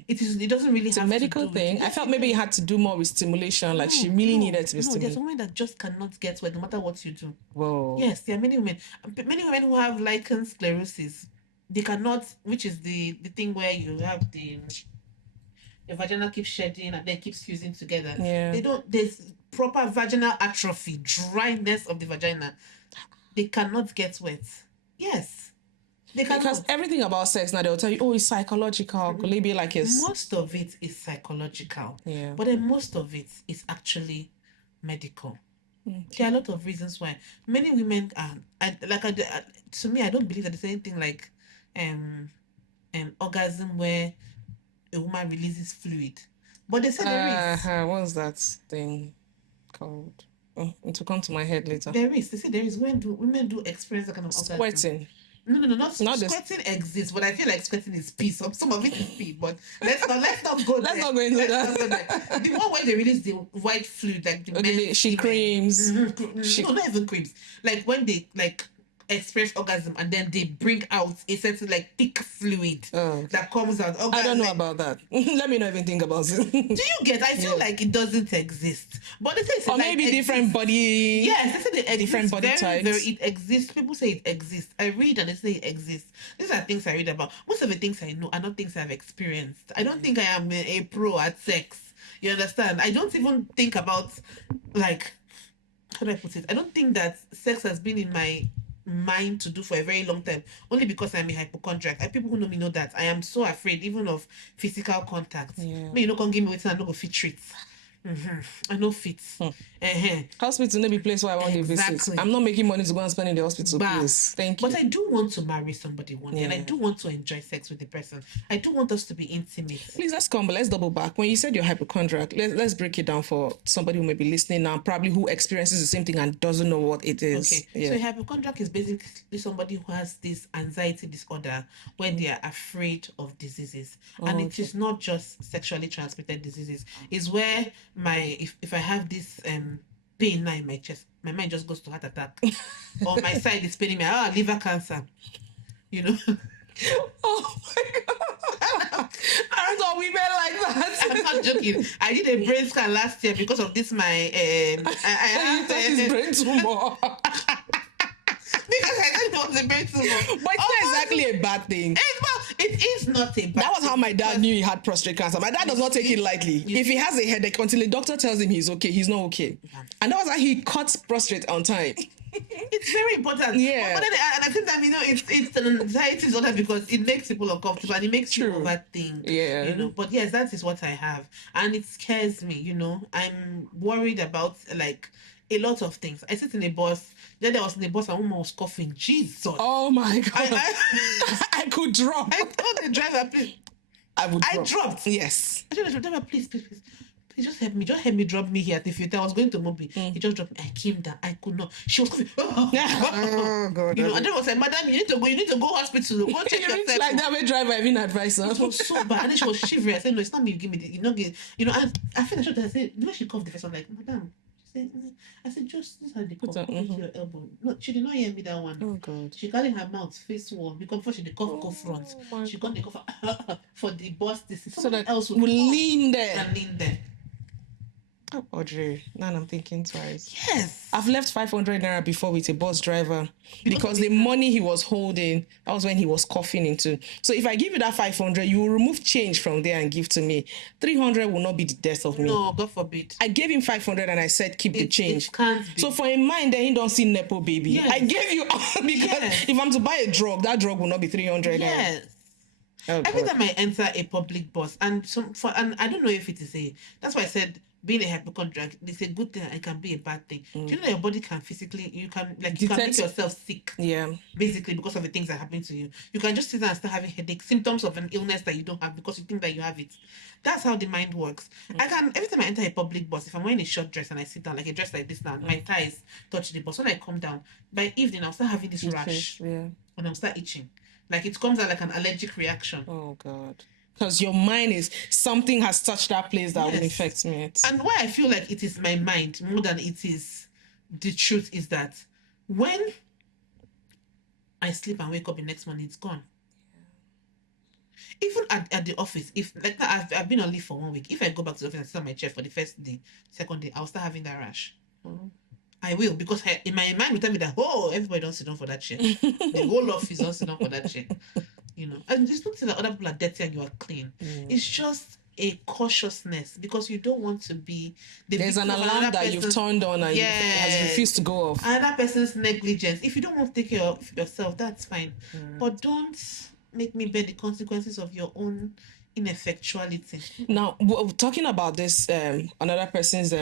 It doesn't really It's a have medical to do thing. with I yes, felt maybe it had to do more with stimulation. Like she really needed to be there's stimulated. women that just cannot get wet no matter what you do. Whoa. Yes, there are many women who have lichen sclerosis. They cannot, which is the thing where you have the vagina keeps shedding and then keeps fusing together. Yeah. There's proper vaginal atrophy, dryness of the vagina. They cannot get wet. Yes. They cannot. Because everything about sex now, they'll tell you, oh, it's psychological. Could it be like it's... Most of it is psychological. Yeah. But then most of it is actually medical. There are a lot of reasons why. Many women are, to me, I don't believe that there's anything like orgasm where a woman releases fluid. But they say there is. What's that thing called? Oh, it will come to my head later. There is. They say there is. Women do experience that kind of orgasm. Sweating. No, not sweating exists, but I feel like sweating is pee. Some of it is pee, but let's not go there. Let's not go into that. The one where they release the white fluid, like she creams. No, not even creams. Like when they experience orgasm and then they bring out a certain thick fluid that comes out. I don't know about that. Let me not even think about it. Do you get? I feel like it doesn't exist, but they say it's or maybe different body. Yes, they say it different body types. It exists. People say it exists. I read and they say it exists. These are things I read about. Most of the things I know are not things I've experienced. I don't think I am a pro at sex. You understand? I don't even think about how do I put it? I don't think that sex has been in my mind to do for a very long time, only because I'm a hypochondriac. People who know me know that I am so afraid even of physical contact. Me, can't give me waiting, I no go fit treat. I know fit. Hospital no be place where I want to visit. I'm not making money to go and spend in the hospital, please. Thank you. But I do want to marry somebody one day, and I do want to enjoy sex with the person. I do want us to be intimate. Please, let's double back. When you said you're hypochondriac, let's break it down for somebody who may be listening now, probably who experiences the same thing and doesn't know what it is. Okay, so a hypochondriac is basically somebody who has this anxiety disorder where they are afraid of diseases, and it is not just sexually transmitted diseases. It's where if I have this pain now in my chest, my mind just goes to heart attack, or my side is paining me. Liver cancer. Oh my god! I don't know women like that. I'm not joking. I did a brain scan last year because of this. I thought his brain tumor. Because I didn't want the brain tumor. But it's not exactly a bad thing. It is not a bad That was how my dad knew he had prostate cancer. My dad does not take it lightly. If he has a headache until the doctor tells him he's okay, he's not okay. And that was how he cut prostate on time. It's very important. Yeah. But then at the same time, it's an anxiety disorder because it makes people uncomfortable and it makes you overthink. Yeah. But yes, that is what I have. And it scares me, I'm worried about a lot of things. I sit in a bus. Then I was in the bus and woman was coughing. Jesus. Oh my god. I could drop. I told the driver, please. I dropped. Yes. I told the driver, please, just help me. Just help me drop me here at the filter. I was going to Mobi. He just dropped me. I came down. I could not. She was coughing. Oh god. And then I was like, madam, you need to go hospital. Go check yourself. Like that way driver, I mean advice. It was so bad. And then she was shivering. I said, no, it's not me. You give me the, and I feel like I said, when she coughed the first one, like, madam. I said, just this is the cough into your elbow. No, she did not hear me that one. Oh god. She carried her mouth face wall because before she the cough go front. She got the cough for the bus. So that else will lean there. And lean there. Oh, Audrey, now I'm thinking twice. Yes. I've left 500 naira before with a bus driver because the money he was holding, that was when he was coughing into. So if I give you that 500, you will remove change from there and give to me. 300 will not be the death of me. No, God forbid. I gave him 500 and I said, keep the change. It can't be. So for in mind, then he don't see Nepo baby. Yes. I gave you all because if I'm to buy a drug, that drug will not be 300 naira. Yes. Oh, every time I enter a public bus, and I don't know if it is that's why I said being a hypochondriac, it's a good thing. It can be a bad thing. Do you know that your body can physically, you can make yourself sick. Yeah. Basically, because of the things that happen to you, you can just sit down and start having headache, symptoms of an illness that you don't have because you think that you have it. That's how the mind works. I can every time I enter a public bus, if I'm wearing a short dress and I sit down like a dress like this now, my thighs touch the bus. When I come down, by evening I'll start having this rash. Yeah. And I'll start itching. Like it comes out like an allergic reaction. Oh God. Because your mind is, something has touched that place that will Yes. affect me. And why I feel like it is my mind more than it is the truth is that when I sleep and wake up the next morning, it's gone. Even at the office, if like that, I've been on leave for 1 week. If I go back to the office and sit on my chair for the first day, second day, I'll start having that rash. I will, because in my mind will tell me that, oh, everybody don't sit down for that chair. The whole office don't sit down for that chair. You know, and it's not that other people are dirty and you are clean. It's just a cautiousness because you don't want to be there's an alarm that you've turned on and has refused to go off. Another person's negligence. If you don't want to take care of yourself, that's fine. But don't make me bear the consequences of your own ineffectuality. Now, talking about this, another person's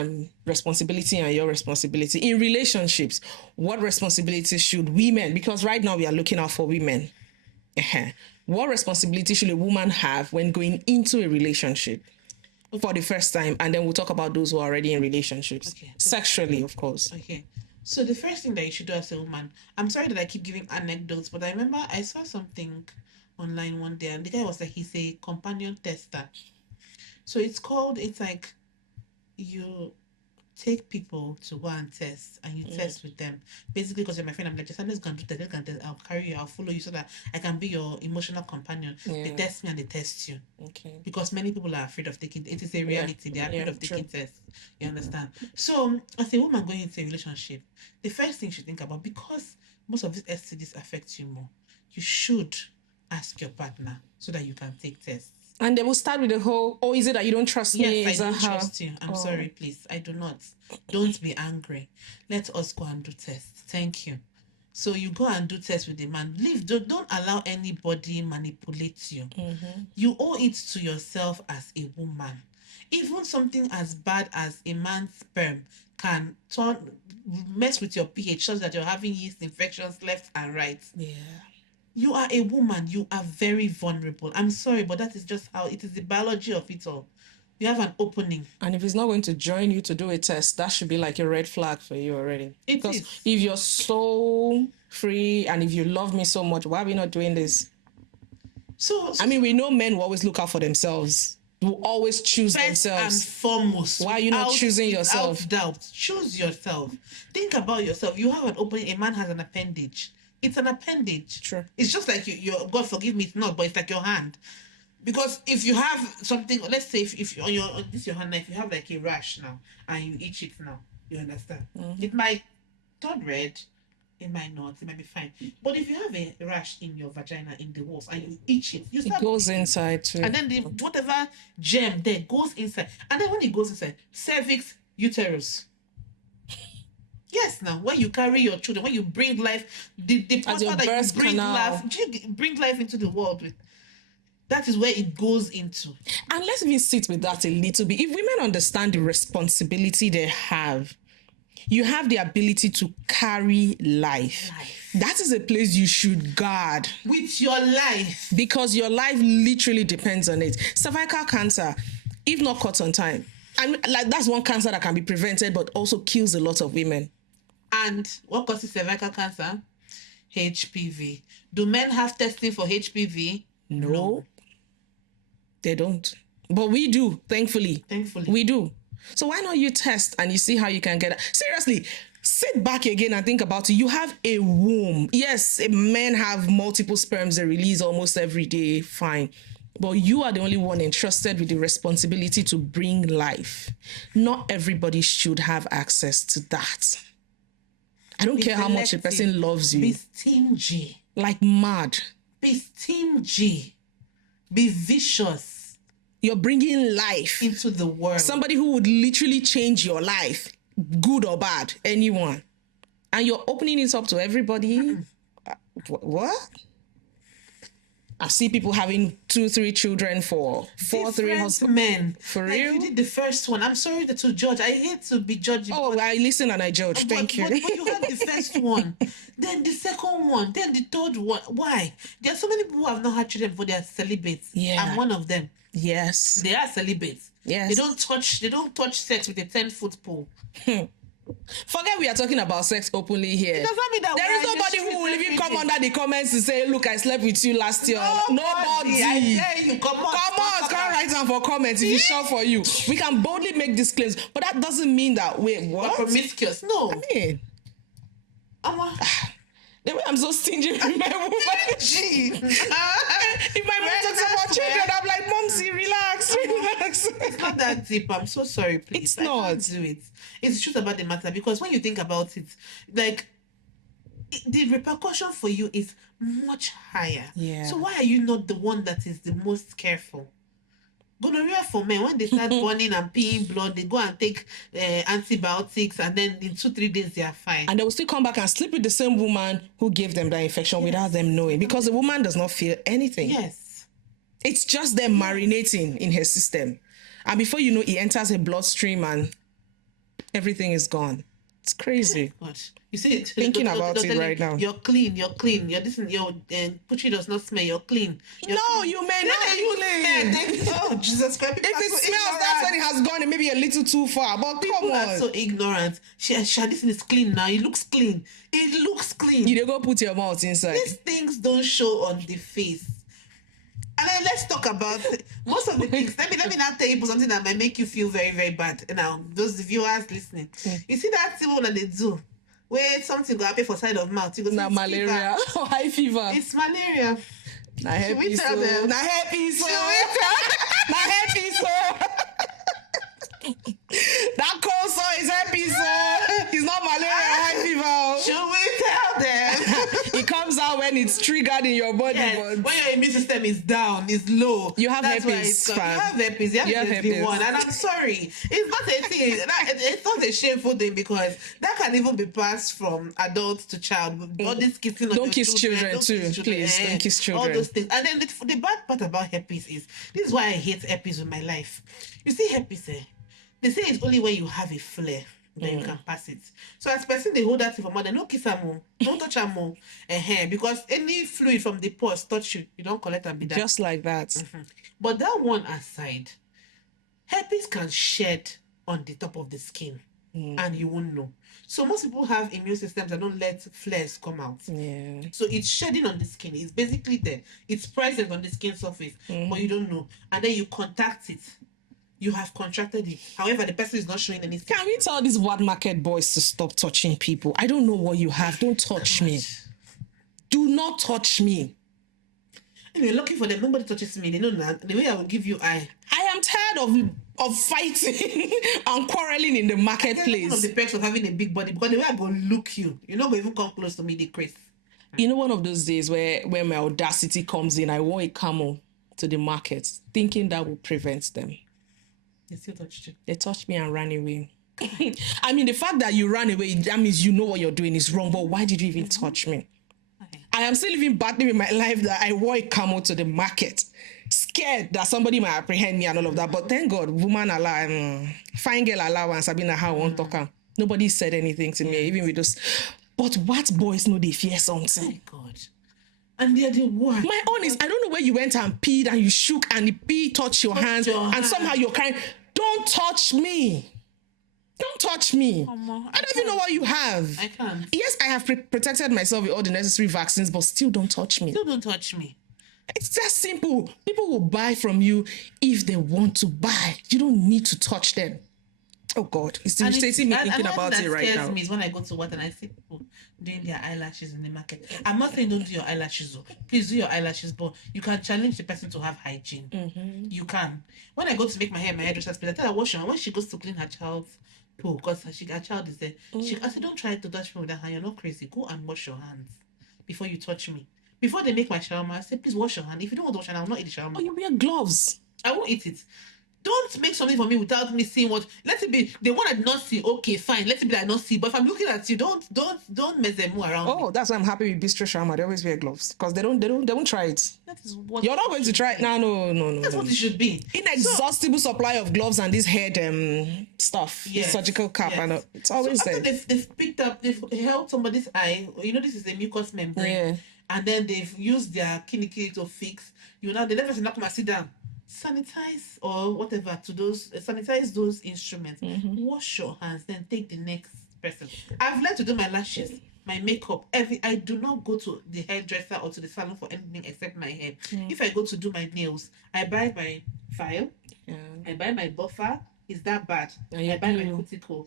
responsibility and your responsibility in relationships, what responsibility should women, because right now we are looking out for women, what responsibility should a woman have when going into a relationship for the first time? And then we'll talk about those who are already in relationships, sexually, of course. Okay. So the first thing that you should do as a woman, I'm sorry that I keep giving anecdotes, but I remember I saw something online one day and the guy was like, he's a companion tester. So it's like you take people to go and test and you test with them. Basically, because you're my friend, I'm like, just I'm just going to do that. I'll carry you, I'll follow you so that I can be your emotional companion. They test me and they test you. Okay. Because many people are afraid of taking it. Is a reality. They are afraid of taking tests. You understand? So as a woman going into a relationship, the first thing you should think about, because most of these STDs affect you more, you should ask your partner so that you can take tests. And they will start with the whole, oh, is it that you don't trust me? Yes, I don't trust you. I'm sorry, please. I do not. Don't be angry. Let us go and do tests. Thank you. So you go and do tests with the man. Don't allow anybody manipulate you. You owe it to yourself as a woman. Even something as bad as a man's sperm can mess with your pH so that you're having yeast infections left and right. Yeah. You are a woman. You are very vulnerable. I'm sorry, but that is just how it is, the biology of it all. You have an opening. And if he's not going to join you to do a test, that should be like a red flag for you already. Because if you're so free and if you love me so much, why are we not doing this? So I mean, we know men will always look out for themselves. Will always choose themselves. First and foremost. Why are you not choosing yourself? Without doubt. Choose yourself. Think about yourself. You have an opening. A man has an appendage. It's an appendage. True. It's just like your God forgive me, it's not, but it's like your hand. Because if you have something, let's say if on your hand now, if you have like a rash now and you itch it now, you understand? It might turn red, it might not, it might be fine. But if you have a rash in your vagina in the walls and you itch it, it goes inside too. And then whatever germ there goes inside. And then when it goes inside, cervix, uterus. Yes, now when you carry your children, when you bring life, the part that you bring life into the world with, that is where it goes into. And let's even sit with that a little bit. If women understand the responsibility they have, you have the ability to carry life. That is a place you should guard. With your life. Because your life literally depends on it. Cervical cancer, if not caught on time, and like that's one cancer that can be prevented but also kills a lot of women. And what causes cervical cancer? HPV. Do men have testing for HPV? No. They don't. But we do, thankfully. We do. So why not you test and you see how you can get it? Seriously, sit back again and think about it. You have a womb. Yes, men have multiple sperms they release almost every day. Fine. But you are the only one entrusted with the responsibility to bring life. Not everybody should have access to that. I don't care how much a person loves you. Be stingy. Like mad. Be stingy. Be vicious. You're bringing life into the world. Somebody who would literally change your life, good or bad, anyone. And you're opening it up to everybody. What? I see people having 2-3 children for 4-3 husbands. Men. For real? You did the first one. I'm sorry to judge. I hate to be judging. Oh, I listen and I judge. Thank you. But you had the first one, then the second one, then the third one. Why? There are so many people who have not had children before they are celibates. Yeah. I'm one of them. Yes. They are celibates. Yes. They don't touch sex with a 10-foot pole. Forget we are talking about sex openly here. It does not mean that there is nobody who will even come under the comments to say, look, I slept with you last year. Nobody. I dare you. Come on. am for comments if it's sure for you. We can boldly make these claims, but that doesn't mean that, wait, Or what? promiscuous. No. I mean, the way I'm so stingy with my woman. Jeez. If my mom talks about children, I'm like, Momsy, relax. It's not that deep. I'm so sorry, please. It's I not. can't do it. It's the truth about the matter, because when you think about it, like, the repercussion for you is much higher. Yeah. So why are you not the one that is the most careful? Gonorrhea for men, when they start burning and peeing blood, they go and take antibiotics, and then in 2-3 days they are fine. And they will still come back and sleep with the same woman who gave them that infection without them knowing, because the woman does not feel anything. Yes. It's just them marinating in her system. And before you know, it enters her bloodstream and everything is gone. It's crazy. God. You see, Thinking about it right now. You're clean. Your pussy does not smell. You're clean. No, you may not be clean. Oh, Jesus Christ. If it smells, that's when it has gone maybe a little too far. But come People on. are so ignorant. This thing is clean now. It looks clean. It looks clean. You dey go put your mouth inside. These things don't show on the face. And then let's talk about most of the things. Let me now tell you something that might make you feel very, very bad. Now, those viewers listening, you see that thing that they do, where something go happen for side of mouth. You go Na malaria or high fever. It's malaria. Na herpes. tell them? Na herpes. Na herpes. That cold sore is herpes. It's not malaria or high fever. Should we tell them? It comes out when it's triggered in your body. Yes, But when your immune system is down, is low. You have that's why herpes, it's gone. fam. You have herpes. You have herpes. one, and I'm sorry. It's not a thing. It's not a shameful thing, because that can even be passed from adult to child. All this kissing on Don't your kiss children don't too, kiss children, please. Don't kiss All children. those things. And then the bad part about herpes is, this is why I hate herpes in my life. You see, herpes, they say it's only when you have a flare that you can pass it. So as person, they hold that for mother, no kiss her more, don't touch her more, because any fluid from the pores touch you, you don't collect and be that. just like that. But that one aside, herpes can shed on the top of the skin, and you won't know. So most people have immune systems that don't let flares come out. Yeah. So it's shedding on the skin. It's basically there. It's present on the skin surface, but you don't know. And then you contact it. You have contracted it. However, the person is not showing any. Can we tell these word market boys to stop touching people? I don't know what you have. Don't touch me. Do not touch me. And you're lucky for them. Nobody touches me. They know that. The way I will give you eye. I am tired of fighting and quarreling in the That's one of marketplace. the perks of having a big body, because the way I go look you, you're not going to even come close to me, the Chris. You know, one of those days where my audacity comes in, I wore a camel to the market, thinking that would prevent them. They still touched you. They touched me and ran away. I mean, the fact that you ran away, that means you know what you're doing is wrong, but why did you even touch me? I am still living badly with my life that I wore a camel to the market, scared that somebody might apprehend me and all of that. But thank God, woman allow, fine girl allowance, Sabina how one talker. Nobody said anything to me, even with those. But what boys know they fear something? My God. And they're the one. My own is, I don't know where you went and peed and you shook and the pee touched your hand and somehow you're crying. Don't touch me. Don't touch me. I don't even know what you have. I can't. Yes, I have protected myself with all the necessary vaccines, but still don't touch me. Still don't touch me. It's that simple. People will buy from you if they want to buy. You don't need to touch them. Oh God, it's irritating me thinking about it right now. What scares me is when I go to work and I see people doing their eyelashes in the market. I'm not saying don't do your eyelashes, though. Please do your eyelashes, but you can challenge the person to have hygiene. You can. When I go to make my hair, my hairdresser's place, I tell her wash her hand. When she goes to clean her child's poo, because her child is there, I said, don't try to touch me with that hand. You're not crazy. Go and wash your hands before you touch me. Before they make my shawarma, I said, please wash your hand. If you don't want to wash your hand, I will not eat the shawarma. Oh, you wear gloves. I won't eat it. Don't make something for me without me seeing what. Let it be the one I did not see. Okay, fine. Let it be that I not see. But if I'm looking at you, don't mess them around. Oh, that's why I'm happy with bistro shawarma. They always wear gloves because they won't try it. That is what You're not going to try it now. No. That's what it should be. Inexhaustible supply of gloves and this head stuff, this surgical cap, and it's always so there. after they've held somebody's eye. You know, this is a mucous membrane, and then they've used their kiniki to fix. They never say, "Not come and sit down." Sanitize or whatever to sanitize those instruments. Wash your hands, then take the next person. I've learned to do my lashes, my makeup. I do not go to the hairdresser or to the salon for anything except my hair. If I go to do my nails, I buy my file, Yeah. I buy my buffer. Is that bad? And I buy my you- cuticle.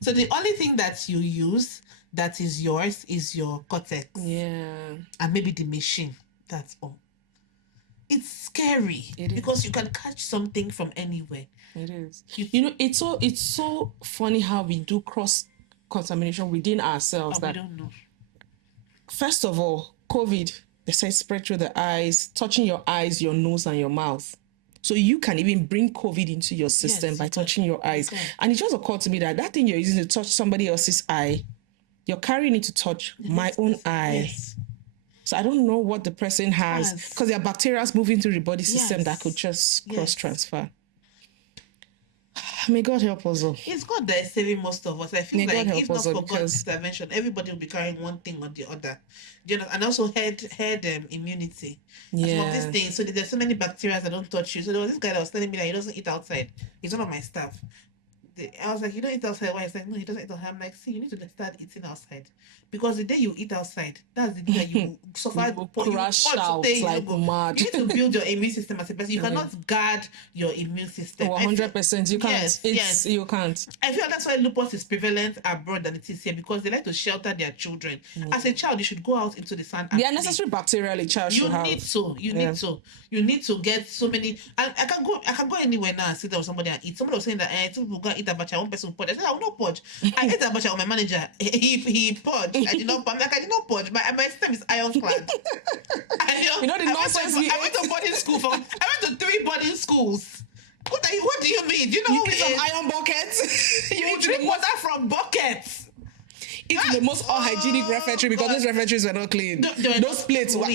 So the only thing that you use that is yours is your cortex Yeah. and maybe the machine. That's all. It's scary because you can catch something from anywhere. It is. You know, it's so funny how we do cross contamination within ourselves. But we don't know. First of all, COVID, they say spread through the eyes, touching your eyes, your nose, and your mouth. So you can even bring COVID into your system by touching your eyes. And it just occurred to me that thing you're using to touch somebody else's eye, you're carrying it to touch my own eye. Yes. So I don't know what the person has, because there are bacteria moving through the body system that could just cross-transfer. May God help us all. It's God that is saving most of us. I feel like if not for God's intervention, everybody will be carrying one thing or the other. You know, and also head immunity. Some of these things. So there's so many bacteria that don't touch you. So there was this guy that was telling me that he doesn't eat outside. He's one of my staff. I was like, you don't eat outside. Why? He's like, no, he doesn't eat outside. I'm like, see, you need to start eating outside. Because the day you eat outside, that's the day that you suffer. You crash out like mad. You need to build your immune system as a person. You cannot guard your immune system. 100%. You can't. Yes. You can't. I feel that's why lupus is prevalent abroad than it is here, because they like to shelter their children. As a child, you should go out into the sun. The unnecessary bacteria a child should have. You need to get so many. I can go anywhere now and sit down with somebody and eat. Somebody was saying that two people go eat abacha, one person purge. I said, I will not purge. I ate abacha with my manager. He purged. I did not. I'm like, I did not purge. My system is ironclad. You know the nonsense. I went to boarding school. I went to 3 boarding schools. What do you mean? Do you know you eat some iron buckets? You drink water from buckets. It's the most unhygienic refectory because those refectories were not clean. Those plates were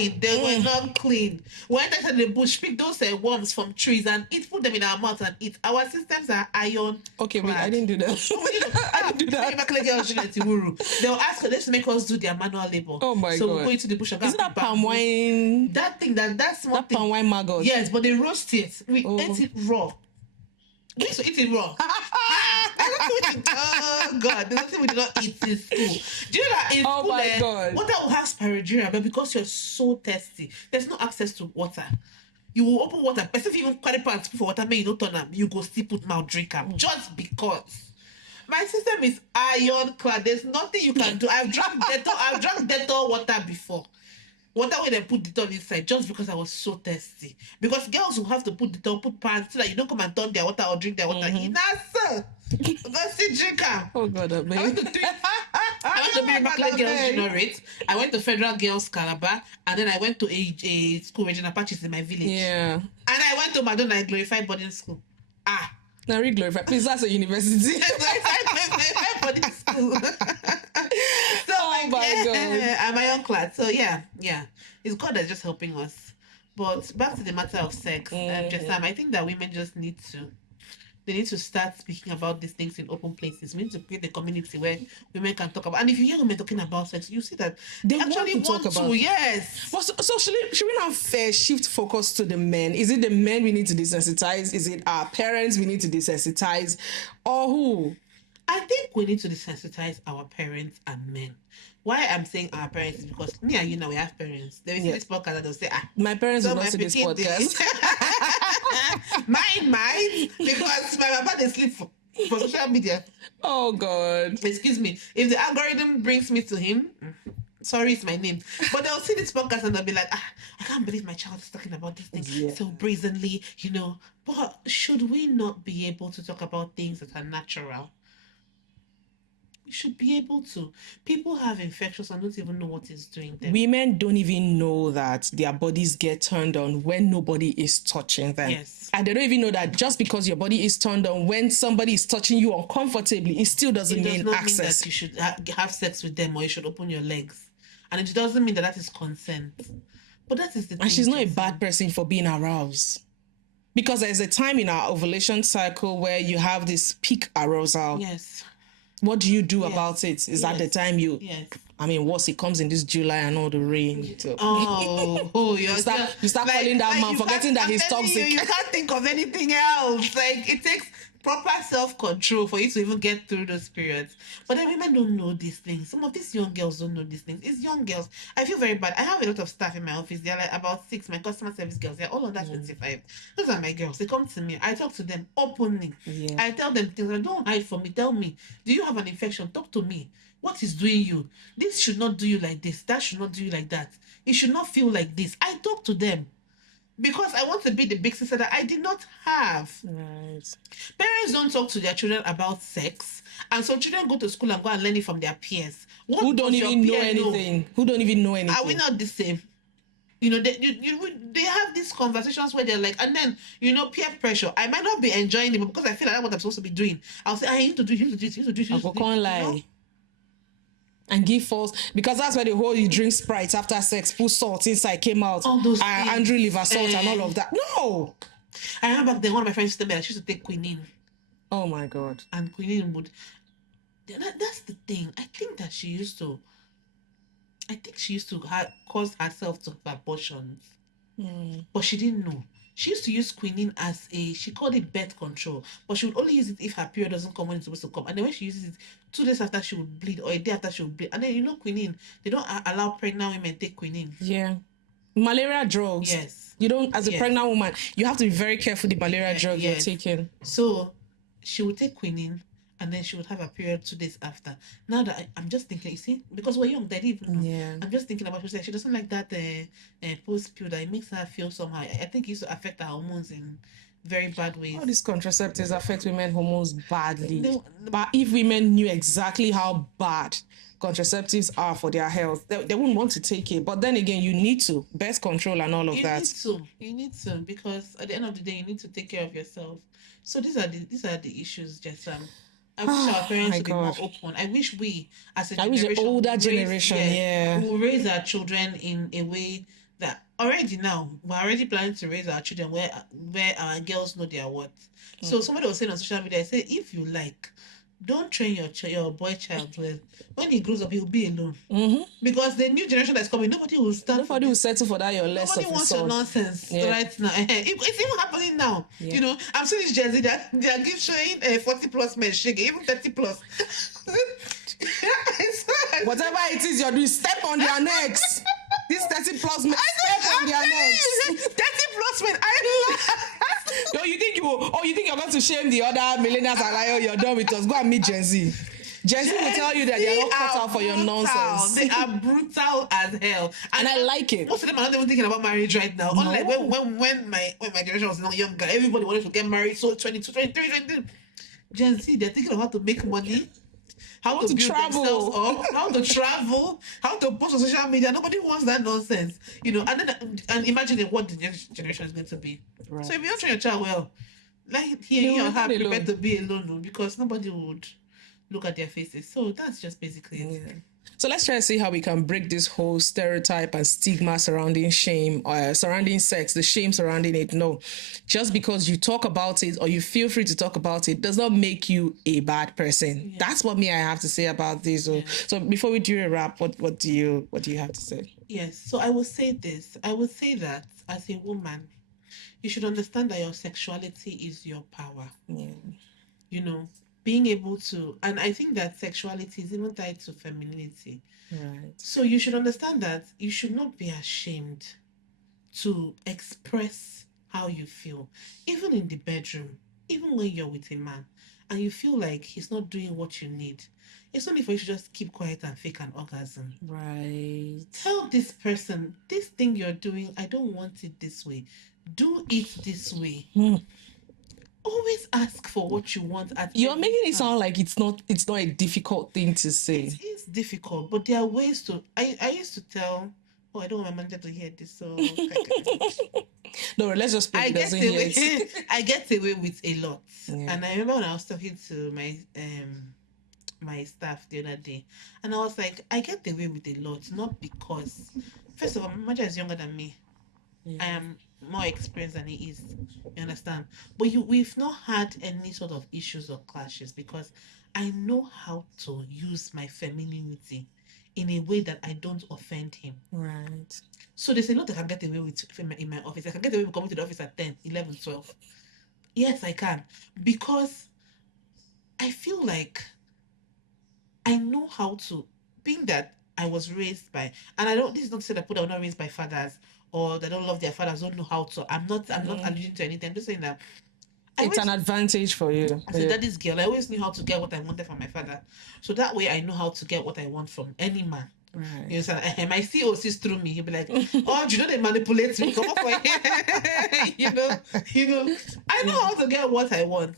not clean. When I said the bush, pick those worms from trees and put them in our mouth and eat. Our systems are iron. Okay, wait, I didn't do that. I didn't do that. They'll ask us to make us do their manual labor. Oh my God. So we go into the bush and isn't that palm wine? That thing, that's that palm wine maggot. Yes, but they roast it. We ate it raw. We used to eat it raw. Oh God, there's nothing we did not eat in school. Do you know that in school, my God. water will have spirogyra, but because you're so thirsty, there's no access to water. You will open water, person even carry pants for water, may you not turn them, you go still put mouth drink them, just because. My system is ironclad. There's nothing you can do. I've drunk Dettol water before. Water where they put Dettol inside just because I was so thirsty. Because girls will have to put Dettol, put pants so that you don't come and turn their water or drink their water. Sir. Go see drink them. Oh God, I went to be Immaculate Girls Junior Rate. I went to Federal Girls Calabar, and then I went to a school, Regina Patches, in my village. Yeah. And I went to Madonna and Glorified Boarding School. Now re-glorified. Please, that's a university. Glorified Boarding School. So oh my God. I'm ironclad. So yeah. It's God that's just helping us. But back to the matter of sex, I think that women just need to start speaking about these things in open places. We need to create a community where women can talk about. And if you hear women talking about sex, you see that they actually want to talk about. Yes. Well, so should we not shift focus to the men? Is it the men we need to desensitize? Is it our parents we need to desensitize? Or who? I think we need to desensitize our parents and men. Why I'm saying our parents is because me and you now we have parents. They will see this podcast and they'll say, my parents will not see this podcast. Mine, because my papa they sleep for social media. Oh God. Excuse me. If the algorithm brings me to him, sorry, it's my name. But they'll see this podcast and they'll be like, I can't believe my child is talking about this thing so brazenly, But should we not be able to talk about things that are natural? We should be able to. People have infections and don't even know what is doing them. Women don't even know that their bodies get turned on when nobody is touching them. Yes. And they don't even know that just because your body is turned on when somebody is touching you uncomfortably, it still doesn't mean access. Mean that you should have sex with them or you should open your legs. And it doesn't mean that is consent. But that is the thing. And she's not a bad person for being aroused. Because there's a time in our ovulation cycle where you have this peak arousal. Yes. What do you do about it? Is that the time you... Yes. I mean, once it comes in this July and all the rain. So. You start calling that man, forgetting that he's toxic. You can't think of anything else. Like, it takes proper self-control for you to even get through those periods. But then women don't know these things. Some of these young girls don't know these things. It's young girls. I feel very bad. I have a lot of staff in my office. They're like about 6, my customer service girls. They're all under 25. Those are my girls. They come to me. I talk to them openly. Yeah. I tell them things. Don't hide from me. Tell me, do you have an infection? Talk to me. What is doing you? This should not do you like this. That should not do you like that. It should not feel like this. I talk to them because I want to be the big sister that I did not have. Right. Parents don't talk to their children about sex, and so children go to school and go and learn it from their peers. What Who don't does your even know peer anything? Who don't even know anything? Are we not the same? You know, they have these conversations where they're like, and then, you know, peer pressure. I might not be enjoying it, but because I feel like that's what I'm supposed to be doing, I'll say, I need to do it, you need to do it, you need to do it, you need to do it. Can't lie. And give false, because that's where the whole you drink Sprite after sex, put salt inside, came out. All those things. Andrew liver salt and all of that. No. I remember back then, one of my friends used to tell me that she used to take quinine. Oh my God. And quinine would. That's the thing. I think she used to cause herself to have abortions. But she didn't know. She used to use quinine as she called it birth control, but she would only use it if her period doesn't come when it's supposed to come. And then when she uses it, 2 days after she would bleed, or a day after she would bleed. And then, you know, quinine, they don't allow pregnant women take quinine. Yeah. Malaria drugs. Yes. You don't, as a pregnant woman, you have to be very careful the malaria drugs you're taking. So she would take quinine, and then she would have a period 2 days after. Now that I'm just thinking, you see, because we're young, they didn't even know. Yeah. I'm just thinking about she doesn't like that post pill, that it makes her feel somehow. I think it used to affect her hormones in very bad ways. All these contraceptives affect women's hormones badly. But if women knew exactly how bad contraceptives are for their health, they wouldn't want to take it. But then again, you need to birth control and all of that. You need to, because at the end of the day, you need to take care of yourself. So these are the issues, Jessam. I wish our parents would be more open. I wish we, as a generation, wish the older generation, will raise our children in a way that already now we're already planning to raise our children where our girls know their worth. So somebody was saying on social media, I said, if you like, don't train your boy child well. When he grows up, he'll be alone. Because the new generation that's coming, nobody will settle for that. Your less. Nobody wants your nonsense right now. It's even happening now. Yeah. You know, I'm seeing this Gen Z that they are showing 40+ men shaking, even 30+. Whatever it is you're doing, step on their necks. This 30+ men, step on their necks. 30+ men, I No, you think you're going to shame the other millennials and like, oh, you're done with us. Go and meet Gen Z. Gen Z will tell you that they're not cut out for your nonsense. They are brutal as hell. And I like it. Most of them are not even thinking about marriage right now. No. Unlike when my generation was not younger, everybody wanted to get married. So 22, 23, 22. Gen Z, they're thinking of how to make money, how to build themselves up, how to travel, how to post on social media. Nobody wants that nonsense, you know. And imagine what the next generation is going to be. Right. So if you don't train your child well, like you or her prepared to be alone, because nobody would look at their faces. So that's just basically it. Yeah. So let's try to see how we can break this whole stereotype and stigma surrounding shame, or surrounding sex, the shame surrounding it. No, just because you talk about it or you feel free to talk about it does not make you a bad person. Yeah. That's what I have to say about this. So before we do a wrap, what do you have to say? Yes. So I will say this. I would say that as a woman, you should understand that your sexuality is your power. Yeah. You know, being able to, and I think that sexuality is even tied to femininity. Right. So you should understand that you should not be ashamed to express how you feel, even in the bedroom, even when you're with a man and you feel like he's not doing what you need. It's only for you to just keep quiet and fake an orgasm. Right. Tell this person, this thing you're doing, I don't want it this way. Do it this way. Always ask for what you want. You're making it sound like it's not a difficult thing to say. It is difficult, but there are ways to. I used to tell. Oh, I don't want my manager to hear this, so. No, let's just. I get away with a lot, and I remember when I was talking to my staff the other day, and I was like, I get away with a lot, not because, first of all, my manager is younger than me. I am more experienced than he is. You understand? But we've not had any sort of issues or clashes because I know how to use my femininity in a way that I don't offend him. Right. So there's a lot I can get away with in my office. I can get away with coming to the office at 10, 11, 12. Yes, I can. Because I feel like I know how to, being that I was raised by, and I don't, this is not to say that people that were not raised by fathers or that don't love their fathers don't know how to. I'm not alluding to anything. I'm just saying that It's an advantage for you. as a daddy's girl, I always knew how to get what I wanted from my father. So that way I know how to get what I want from any man. Right. You understand? My CEO sees through me. He'll be like, "Oh, you know they manipulate me. Come up for it." you know. I know how to get what I want.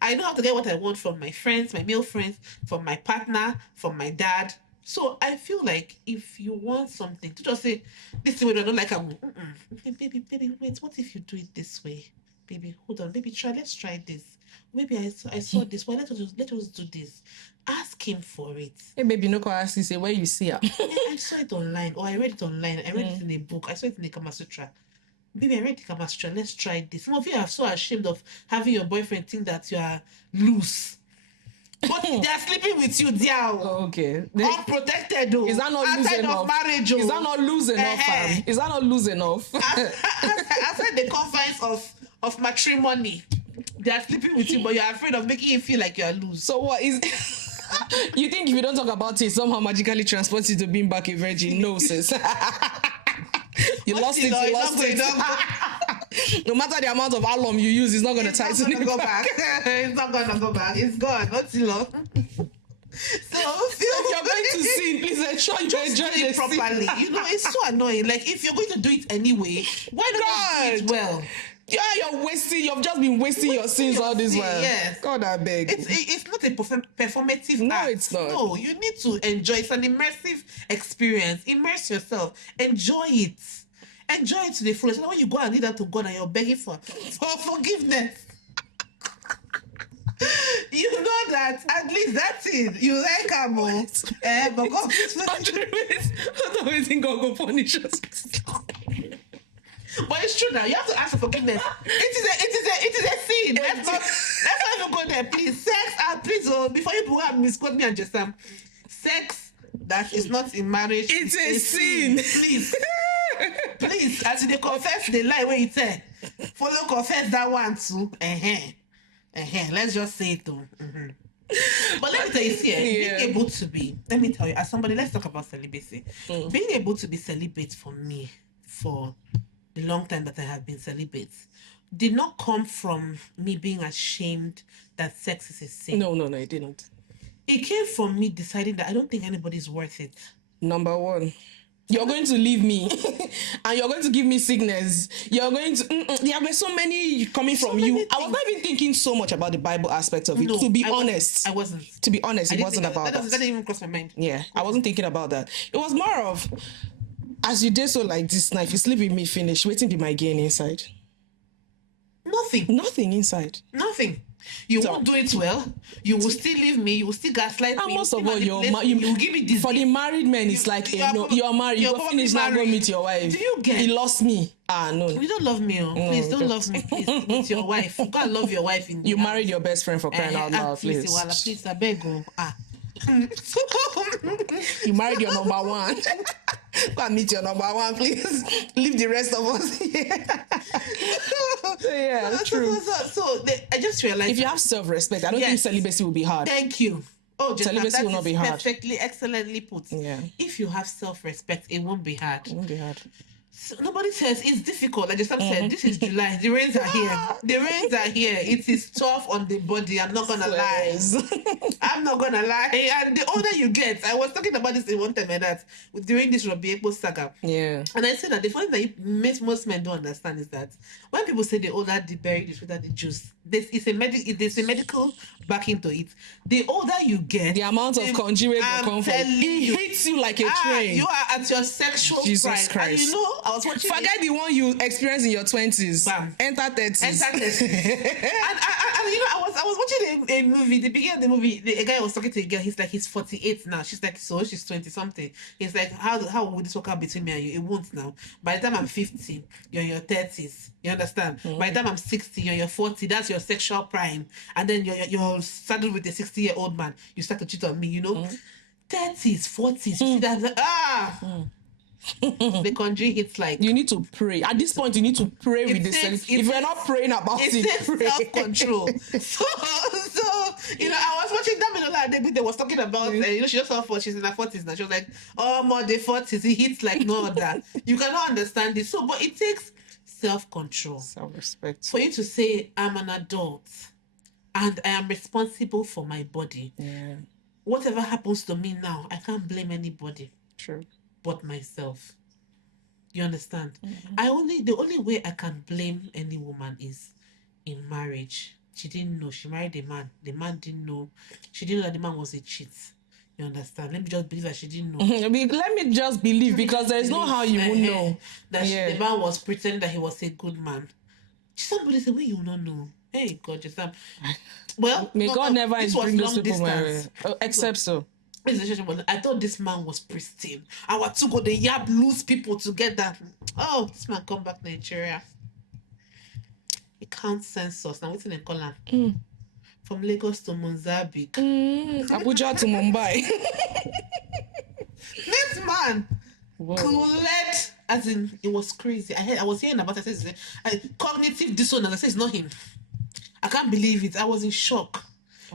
I know how to get what I want from my friends, my male friends, from my partner, from my dad. So I feel like if you want something, to just say, "This way I don't like it." Baby, wait. What if you do it this way? Baby, hold on. Baby, let's try this. Maybe I saw this. Well, let us do this. Ask him for it. Hey, baby, no ask you say where you see her. I saw it online, or I read it online. I read it in a book. I saw it in the Kama Sutra. Baby, I read the Kama Sutra. Let's try this. Some of you are so ashamed of having your boyfriend think that you are loose. But they are sleeping with you, dear. Okay. Unprotected, though. Is that not loose enough? Marriage, is that not loose enough, fam? Is that not loose enough? Outside the confines of matrimony, they are sleeping with you, but you're afraid of making you feel like you are loose. So what is... You think if you don't talk about it, somehow magically transports you to being back a virgin? No, sis. You lost it. No matter the amount of alum you use, it's not going to tighten it back. It's not going to go back. It's gone. Not too long. So if you're going to sin, please ensure you enjoy it properly. You know, it's so annoying. Like, if you're going to do it anyway, why not do it well? Yeah, you've just been wasting your sins all this while. Yes. God, I beg. It's not a performative no, act. It's not. No, you need to enjoy. It's an immersive experience. Immerse yourself. Enjoy it. Enjoy it to the fullest. And when you go and lead that to God and you're begging for forgiveness, you know that at least that's it. You like him, but God, I don't think God will punish us. But it's true now. You have to ask for forgiveness. It is a sin. Let's not even go there, please. Sex, please, before you go and misquote me and just sex that is not in marriage. It's a sin. Please. Please, as they confess the lie where it's follow confess that one too. Let's just say it though. But let me tell you, being able to be, let me tell you, as somebody, let's talk about celibacy. Being able to be celibate for me, for the long time that I have been celibate, did not come from me being ashamed that sex is a sin. No, it didn't. It came from me deciding that I don't think anybody's worth it. Number one, you're going to leave me and you're going to give me sickness. You're going to... there were so many coming from you. I was not even thinking so much about the Bible aspect of it, to be honest. I wasn't. To be honest, it wasn't about that. That didn't even cross my mind. Yeah, I wasn't thinking about that. It was more of... As you did so like this now, if you sleep with me, finish. Waiting be my gain inside. Nothing inside. Nothing. You won't do it well. You will still leave me. You will still gaslight me. And most of all, you give me this. For the married men, it's like you're married. You go finish now, go meet your wife. Do you get? He lost me. No. You don't love me, please don't love me. Please meet your wife. Go and love your wife. You married your best friend for crying out loud, please. Please, I beg you. You married your number one. Go and meet your number one, please. Leave the rest of us here. Yeah, true. I just realized, if you have self-respect, I don't think celibacy will be hard. Thank you. Celibacy will not be hard. Perfectly, excellently put. Yeah. If you have self-respect, it won't be hard. It won't be hard. So nobody says it's difficult. Like Sam said, this is July. The rains are here. The rains are here. It is tough on the body. I'm not gonna lie. I'm not gonna lie. And the older you get, I was talking about this in one time that during this Robbie Ekpo saga. Yeah. And I said that the funny thing that most men don't understand is that when people say the older the berry, the sweeter the juice, there's a medical backing to it. The older you get, the amount of conjugate comfort, it hits you like a train. You are at your sexual Jesus prime. Christ. And you know, I was watching. Forget the one you experienced in your 20s. Bam. Enter 30s. And you know, I was watching a movie. The beginning of the movie, a guy was talking to a girl. He's like, he's 48 now. She's like, so she's 20 something. He's like, how will this work out between me and you? It won't now. By the time I'm 50, you're in your 30s. You understand? By the time I'm 60, you're in your 40. That's your sexual prime. And then you're saddled with a 60-year-old man. You start to cheat on me, you know? 30s, 40s. That's the country hits like... You need to pray. At this point, you need to pray with this. If you're not praying about it, takes self-control. So You know, I was watching Damilola Adegbite. They was talking about, you know, she just off, she's in her 40s now. She was like, oh, more the 40s, he hits like no other. You cannot understand it. So, but it takes self-control. Self-respect. For you to say, I'm an adult and I am responsible for my body. Yeah. Whatever happens to me now, I can't blame anybody. True. But myself. You understand? The only way I can blame any woman is in marriage. She didn't know. She married a man. The man didn't know. She didn't know that the man was a cheat. You understand? Let me just believe that she didn't know. Let me just believe, because there's no how you won't know. That the man was pretending that he was a good man. Somebody said, "Well, you will not know." Hey, God, just well, may God never bring those people my way. Except so. I thought this man was pristine. Our two go the yab lose people together. Oh, this man come back to Nigeria. He can't census. Now what's in the column? From Lagos to Mozambique. Abuja to Mumbai. This man collect, as in, it was crazy. I was hearing about it. I said, cognitive dissonance. I said, it's not him. I can't believe it. I was in shock.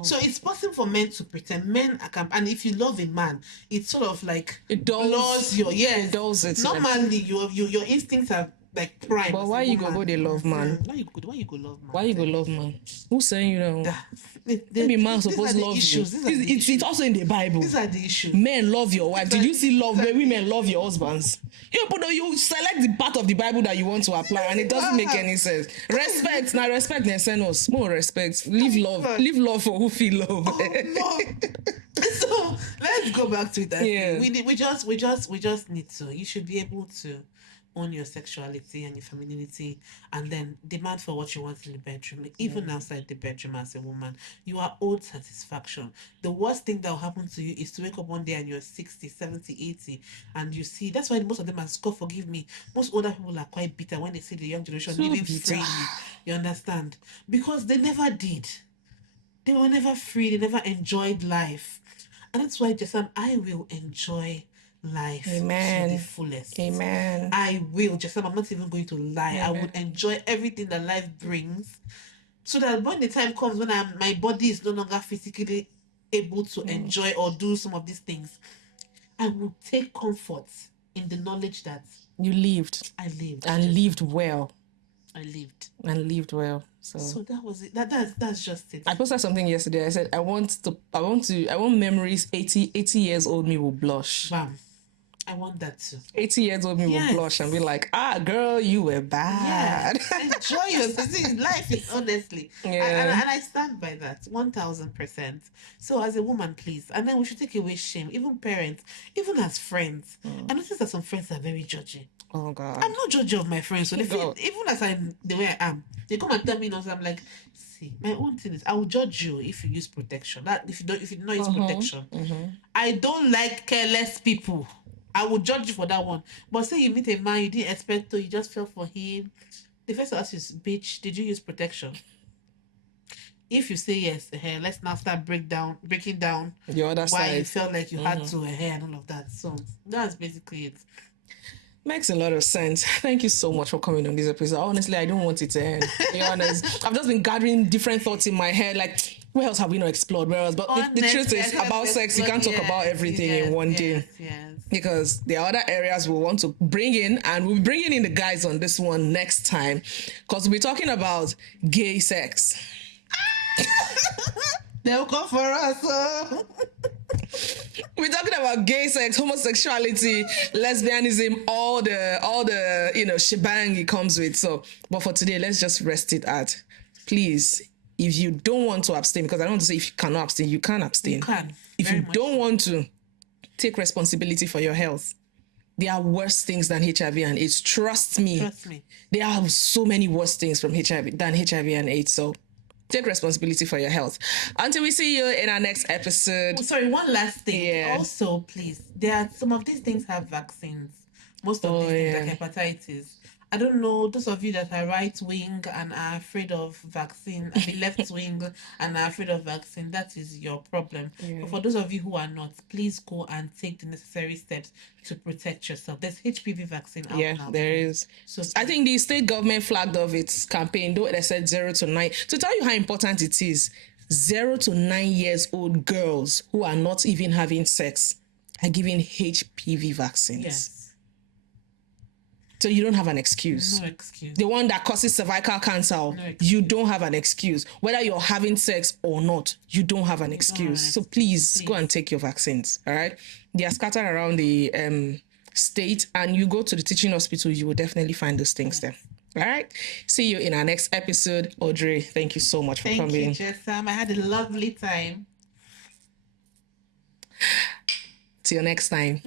So it's possible for men to pretend. Men can, and if you love a man, it's sort of like it dulls your it dulls it. Normally, your instincts are like prime. But why you go they love man? Why you go love man? Why you go love man? Who's saying you know? Maybe man supposed to love issues. You. It's also in the Bible. These are the issues. Men love your wife. Did you see love where women love your husbands? You select the part of the Bible that you want to apply, and it doesn't make any sense. Respect, now respect, then send us more respect. Live love for who feel love. Oh, so let's go back to that. Yeah. We just need to. You should be able to own your sexuality and your femininity, and then demand for what you want in the bedroom, even outside the bedroom as a woman. You are owed satisfaction. The worst thing that will happen to you is to wake up one day and you're 60, 70, 80, and you see, that's why most of them are scoff, forgive me. Most older people are quite bitter when they see the young generation living freely. You understand? Because they never did. They were never free. They never enjoyed life. And that's why, Jesam, I will enjoy life to the fullest. Amen. I will. Just I'm not even going to lie. Amen. I would enjoy everything that life brings, so that when the time comes when my body is no longer physically able to enjoy or do some of these things, I will take comfort in the knowledge that you lived. I lived. And lived well. I lived. And lived well. So that was it. That's just it. I posted something yesterday. I said I want memories 80 years old me will blush. Bam. I want that too. 80 years old me will blush and be like, girl, you were bad. Enjoy yourself. Life is honestly. And I stand by that 1000%. So as a woman, please. And then we should take away shame. Even parents, even as friends. I notice that some friends are very judgy. Oh God. I'm not judging of my friends. So even as I'm the way I am, they come and tell me now, so I'm like, see, my own thing is I will judge you if you use protection. That if you do not use protection. I don't like careless people. I will judge you for that one. But say you meet a man you didn't expect to, you just fell for him. The first ask is, bitch, did you use protection? If you say yes, let's now start breaking down the other side. Why you felt like you had to and all of that. So that's basically it. Makes a lot of sense. Thank you so much for coming on this episode. Honestly, I don't want it to end. To be honest, I've just been gathering different thoughts in my head. Like, where else have we not explored? Where else? But the truth is, about sex, you can't talk about everything in one day. Yes. Because there are other areas we want to bring in, and we'll be bringing in the guys on this one next time. Because we'll be talking about gay sex. They'll come for us. We're talking about gay sex, homosexuality, lesbianism, all the shebang it comes with. So, but for today, let's just rest it at, please, if you don't want to abstain, because I don't want to say if you cannot abstain, you can abstain. You can. If you don't want to, take responsibility for your health. There are worse things than HIV and AIDS. Trust me. There are so many worse things than HIV and AIDS. So take responsibility for your health. Until we see you in our next episode. Oh, sorry, one last thing. Yeah. Also, please, some of these things have vaccines. Most of these things, like hepatitis. I don't know, those of you that are right-wing and are afraid of vaccine, left-wing and are afraid of vaccine, that is your problem. Yeah. But for those of you who are not, please go and take the necessary steps to protect yourself. There's HPV vaccine out now. Yeah, there is. So I think the state government flagged off its campaign, though they said 0 to 9, to tell you how important it is. 0 to 9 years old girls who are not even having sex are given HPV vaccines. Yes. So you don't have an excuse. No excuse. The one that causes cervical cancer, you don't have an excuse. Whether you're having sex or not, you don't have an excuse. So please go and take your vaccines, all right? They are scattered around the state, and you go to the teaching hospital, you will definitely find those things there. All right? See you in our next episode. Audrey, thank you so much for coming. Thank you, Jessam. I had a lovely time. Till next time.